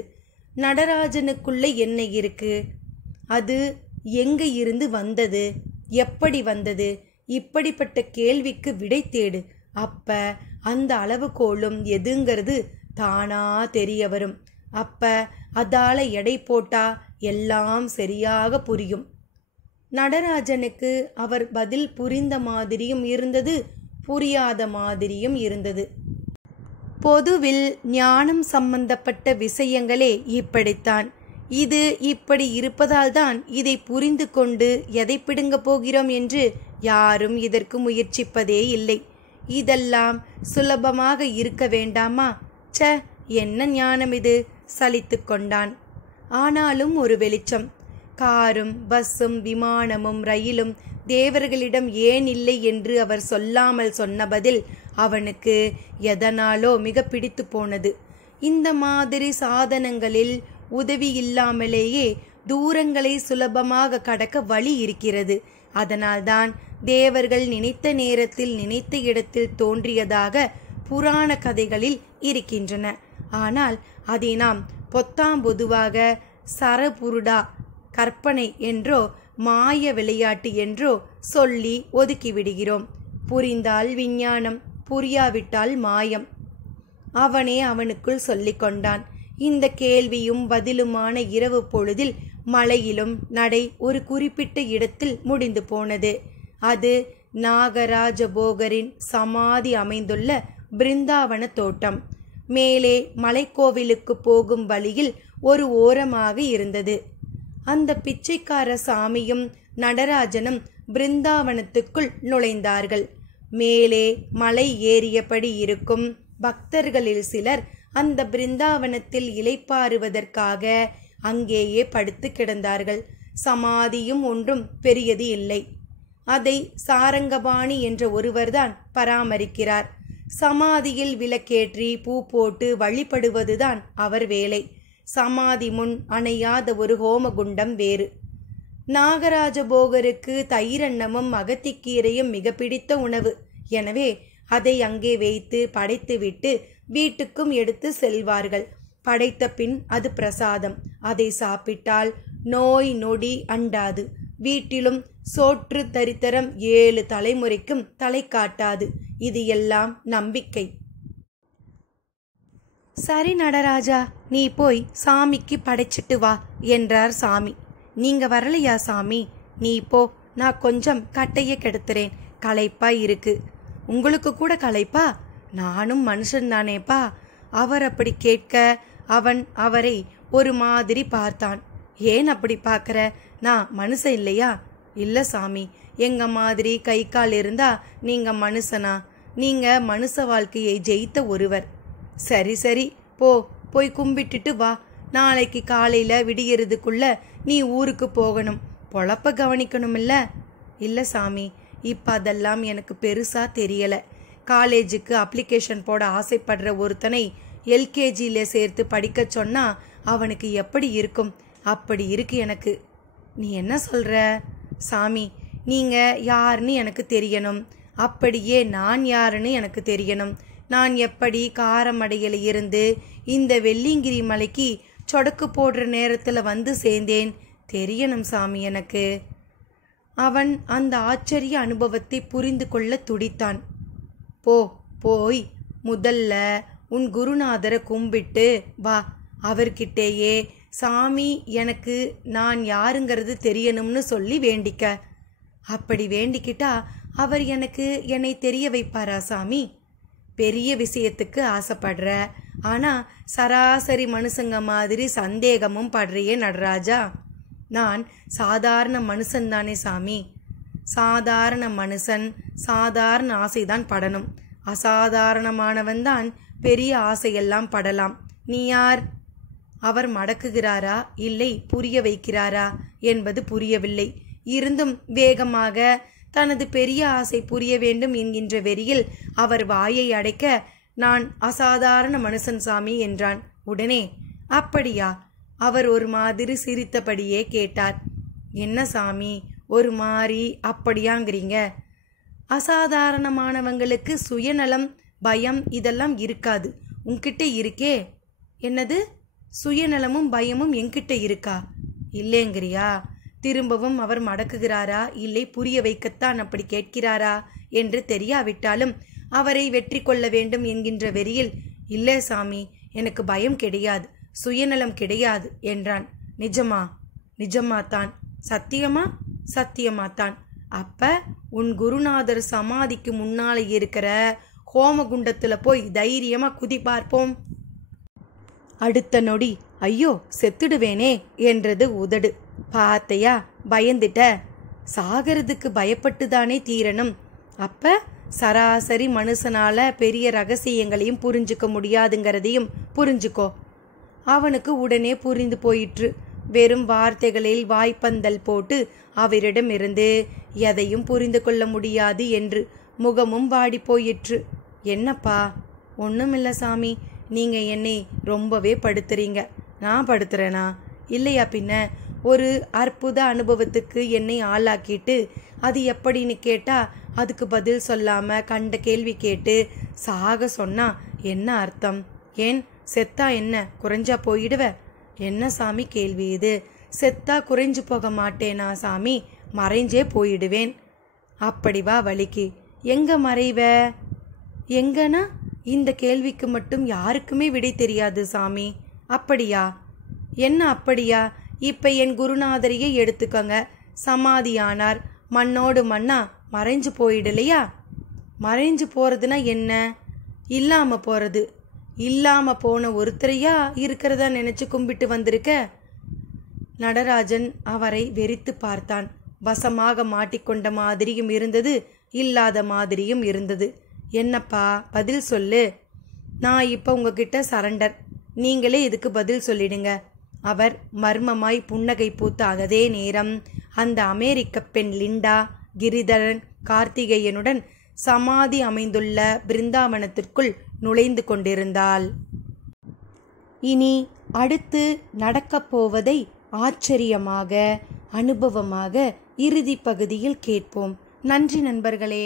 நடராஜனுக்குள்ள என்ன இருக்கு? அது எங்க இருந்து வந்தது? எப்படி வந்தது? இப்படிப்பட்ட கேள்விக்கு விடை தேடு. அப்ப அந்த அளவுகோலும் எதுங்கிறது தானா தெரிய வரும். அப்ப அதால எடை போட்டா எல்லாம் சரியாக புரியும். நடராஜனுக்கு அவர் பதில் புரிந்த மாதிரியும் இருந்தது, புரியாத மாதிரியும் இருந்தது. பொதுவில் ஞானம் சம்பந்தப்பட்ட விஷயங்களே இப்படித்தான். இது இப்படி இருப்பதால் தான் இதை புரிந்து கொண்டு எதை பிடுங்க போகிறோம் என்று யாரும் இதற்கு முயற்சிப்பதே இல்லை. இதெல்லாம் சுலபமாக இருக்க வேண்டாமா? என்ன ஞானம் இது? சலித்து கொண்டான். ஆனாலும் ஒரு வெளிச்சம். காரும் பஸ்ஸும் விமானமும் ரயிலும் தேவர்களிடம் ஏன் இல்லை என்று அவர் சொல்லாமல் சொன்ன பதில் அவனுக்கு எதனாலோ மிக பிடித்து போனது. இந்த மாதிரி சாதனங்களில் உதவி இல்லாமலேயே தூரங்களை சுலபமாக கடக்க வழி இருக்கிறது. அதனால்தான் தேவர்கள் நினைத்த நேரத்தில் நினைத்த இடத்தில் தோன்றியதாக புராண கதைகளில் இருக்கின்றன. ஆனால் அதை நாம் பொத்தாம்பொதுவாக சரபுருடா, கற்பனை என்றோ மாய விளையாட்டு என்றோ சொல்லி ஒதுக்கிவிடுகிறோம். புரிந்தால் விஞ்ஞானம், புரியாவிட்டால் மாயம். அவனே அவனுக்குள் சொல்லிக் கொண்டான். இந்த கேள்வியும் பதிலுமான இரவு பொழுதில் மலையிலும் நடை ஒரு குறிப்பிட்ட இடத்தில் முடிந்து போனது. அது நாகராஜபோகரின் சமாதி அமைந்துள்ள பிருந்தாவன தோட்டம். மேலே மலைக்கோவிலுக்கு போகும் வழியில் ஒரு ஓரமாக இருந்தது. அந்த பிச்சைக்கார சாமியும் நடராஜனும் பிருந்தாவனத்துக்குள் நுழைந்தார்கள். மேலே மலை ஏறியபடி இருக்கும் பக்தர்களில் சிலர் அந்த பிருந்தாவனத்தில் இளைப்பாறுவதற்காக அங்கேயே படுத்து கிடந்தார்கள். சமாதியும் ஒன்றும் பெரியது இல்லை. அதை சாரங்கபாணி என்ற ஒருவர்தான் பராமரிக்கிறார். சமாதியில் விளக்கேற்றி பூ போட்டு வழிபடுவதுதான் அவர் வேலை. சமாதி முன் அணையாத ஒரு ஹோமகுண்டம் வேறு. நாகராஜபோகருக்கு தயிரன்னமும் அகத்திக்கீரையும் மிக பிடித்த உணவு. எனவே அதை அங்கே வைத்து படைத்துவிட்டு வீட்டுக்கும் எடுத்து செல்வார்கள். படைத்த பின் அது பிரசாதம். அதை சாப்பிட்டால் நோய் நொடி அண்டாது. வீட்டிலும் சோற்று தரித்திரம் 7 தலைமுறைக்கும் தலை காட்டாது. இது எல்லாம் நம்பிக்கை. சரி நடராஜா, நீ போய் சாமிக்கு படைச்சிட்டு வா என்றார் சாமி. நீங்க வரலையா சாமி? நீ போ, நான் கொஞ்சம் கட்டைய கெடுத்துறேன், களைப்பா இருக்கு. உங்களுக்கு கூட களைப்பா? நானும் மனுஷன்தானேப்பா. அவர் அப்படி கேட்க அவன் அவரை ஒரு மாதிரி பார்த்தான். ஏன் அப்படி பார்க்கற? நான் மனுஷன் இல்லையா? இல்ல சாமி, எங்க மாதிரி கை கால் இருந்தா நீங்க மனுஷனா? நீங்க மனுஷ வாழ்க்கையை ஜெயித்த ஒருவர். சரி சரி, போய் கும்பிட்டுட்டு வா. நாளைக்கு காலையில விடியறதுக்குள்ள நீ ஊருக்கு போகணும், பொழப்ப கவனிக்கணுமில்ல. இல்ல சாமி, இப்ப அதெல்லாம் எனக்கு பெருசா தெரியல. காலேஜுக்கு அப்ளிகேஷன் போட ஆசைப்படுற ஒருத்தனை எல்கேஜியில சேர்த்து படிக்க சொன்னா அவனுக்கு எப்படி இருக்கும்? அப்படி இருக்கு எனக்கு. நீ என்ன சொல்ற? சாமி, நீங்க யாருன்னு எனக்கு தெரியணும், அப்படியே நான் யாருன்னு எனக்கு தெரியணும். நான் எப்படி காரமடையில இருந்து இந்த வெள்ளிங்கிரி மலைக்கு சொடக்கு போடுற நேரத்துல வந்து சேர்ந்தேன் தெரியணும் சாமி எனக்கு. அவன் அந்த ஆச்சரிய அனுபவத்தை புரிந்து கொள்ள துடித்தான். போய் முதல்ல உன் குருநாதரை கும்பிட்டு வா. அவர்கிட்டேயே சாமி எனக்கு நான் யாருங்கிறது தெரியணும்னு சொல்லி வேண்டிக்க. அப்படி வேண்டிக்கிட்டா அவர் எனக்கு என்னை தெரிய வைப்பாரா சாமி? பெரிய விஷயத்துக்கு ஆசைப்படுற, ஆனா சராசரி மனுஷங்க மாதிரி சந்தேகமும் படுறியே நடராஜா. நான் சாதாரண மனுஷன்தானே சாமி. சாதாரண மனுஷன் சாதாரண ஆசைதான் படணும். அசாதாரணமானவன் தான் பெரிய ஆசையெல்லாம் படலாம். நீ யார்? அவர் மடக்குகிறாரா இல்லை புரிய வைக்கிறாரா என்பது புரியவில்லை. இருந்தும் வேகமாக தனது பெரிய ஆசை புரிய வேண்டும் என்கின்ற வெறியில் அவர் வாயை அடைக்க, நான் அசாதாரண மனுஷன் சாமி என்றான். உடனே அப்படியா? அவர் ஒரு மாதிரி சிரித்தபடியே கேட்டார். என்ன சாமி ஒரு மாதிரி அப்படியாங்கிறீங்க? அசாதாரணமானவங்களுக்கு சுயநலம் பயம் இதெல்லாம் இருக்காது, உன்கிட்ட இருக்கே. என்னது? சுயநலமும் பயமும் என்கிட்ட இருக்கா? இல்லைங்கிறியா? திரும்பவும் அவர் மடக்குகிறாரா இல்லை புரிய வைக்கத்தான் அப்படி கேட்கிறாரா என்று தெரியாவிட்டாலும் அவரை வெற்றி கொள்ள வேண்டும் என்கின்ற வெறியில், இல்லை சாமி, எனக்கு பயம் கிடையாது, சுயநலம் கிடையாது என்றான். நிஜமா? நிஜமாத்தான். சத்தியமா? சத்தியமாத்தான். அப்ப உன் குருநாதர் சமாதிக்கு முன்னால இருக்கிற ஹோமகுண்டத்துல போய் தைரியமா குதி பார்ப்போம். அடுத்த நொடி ஐயோ செத்துடுவேனே என்றது உதடு. பார்த்தையா, பயந்துட்ட. சாகிறதுக்கு பயப்பட்டுதானே தீரணும். அப்ப சராசரி மனுஷனால பெரிய ரகசியங்களையும் புரிஞ்சுக்க முடியாதுங்கிறதையும் புரிஞ்சுக்கோ. அவனுக்கு உடனே புரிந்து போயிற்று. வெறும் வார்த்தைகளில் வாய்ப்பந்தல் போட்டு அவரிடமிருந்து எதையும் புரிந்து கொள்ள முடியாது என்று முகமும் வாடி போயிற்று. என்னப்பா? ஒண்ணுமில்ல சாமி, நீங்க என்னை ரொம்பவே படுத்துறீங்க. நான் படுத்துறேனா? இல்லையா பின்ன. ஒரு அற்புத அனுபவத்துக்கு என்னை ஆளாக்கிட்டு அது எப்படின்னு கேட்டா அதுக்கு பதில் சொல்லாம கண்ட கேள்வி கேட்டு சாக சொன்னா என்ன அர்த்தம்? ஏன் செத்தா என்ன குறைஞ்சா போயிடுவ? என்ன சாமி கேள்வி இது? செத்தா குறைஞ்சு போக மாட்டேனா சாமி, மறைஞ்சே போயிடுவேன். அப்படி வா வலிக்கு. எங்க மறைவ? எங்கன்னா? இந்த கேள்விக்கு மட்டும் யாருக்குமே விடை தெரியாது சாமி. அப்படியா? என்ன அப்படியா? இப்ப என் குருநாதரையே எடுத்துக்கங்க. சமாதியானார், மண்ணோடு மண்ணா மறைஞ்சு போயிடலையா? மறைஞ்சு போறதுன்னா என்ன? இல்லாம போறது. இல்லாம போன ஒருத்தரையா இருக்கிறதா நினைச்சு கும்பிட்டு வந்திருக்க? நடராஜன் அவரை வெறித்து பார்த்தான். வசமாக மாட்டிக்கொண்ட மாதிரியும் இருந்தது, இல்லாத மாதிரியும் இருந்தது. என்னப்பா பதில் சொல்லு. நான் இப்ப உங்ககிட்ட சரண்டர், நீங்களே இதுக்கு பதில் சொல்லிடுங்க. அவர் மர்மமாய் புன்னகை பூத்த அதே நேரம் அந்த அமெரிக்க பெண் லிண்டா கிரிதரன் கார்த்திகேயனுடன் சமாதி அமைந்துள்ள பிருந்தாவனத்திற்குள் நுழைந்து கொண்டிருந்தாள். இனி அடுத்து நடக்கப் போவதை ஆச்சரியமாக அனுபவமாக இறுதி பகுதியில் கேட்போம். நன்றி நண்பர்களே.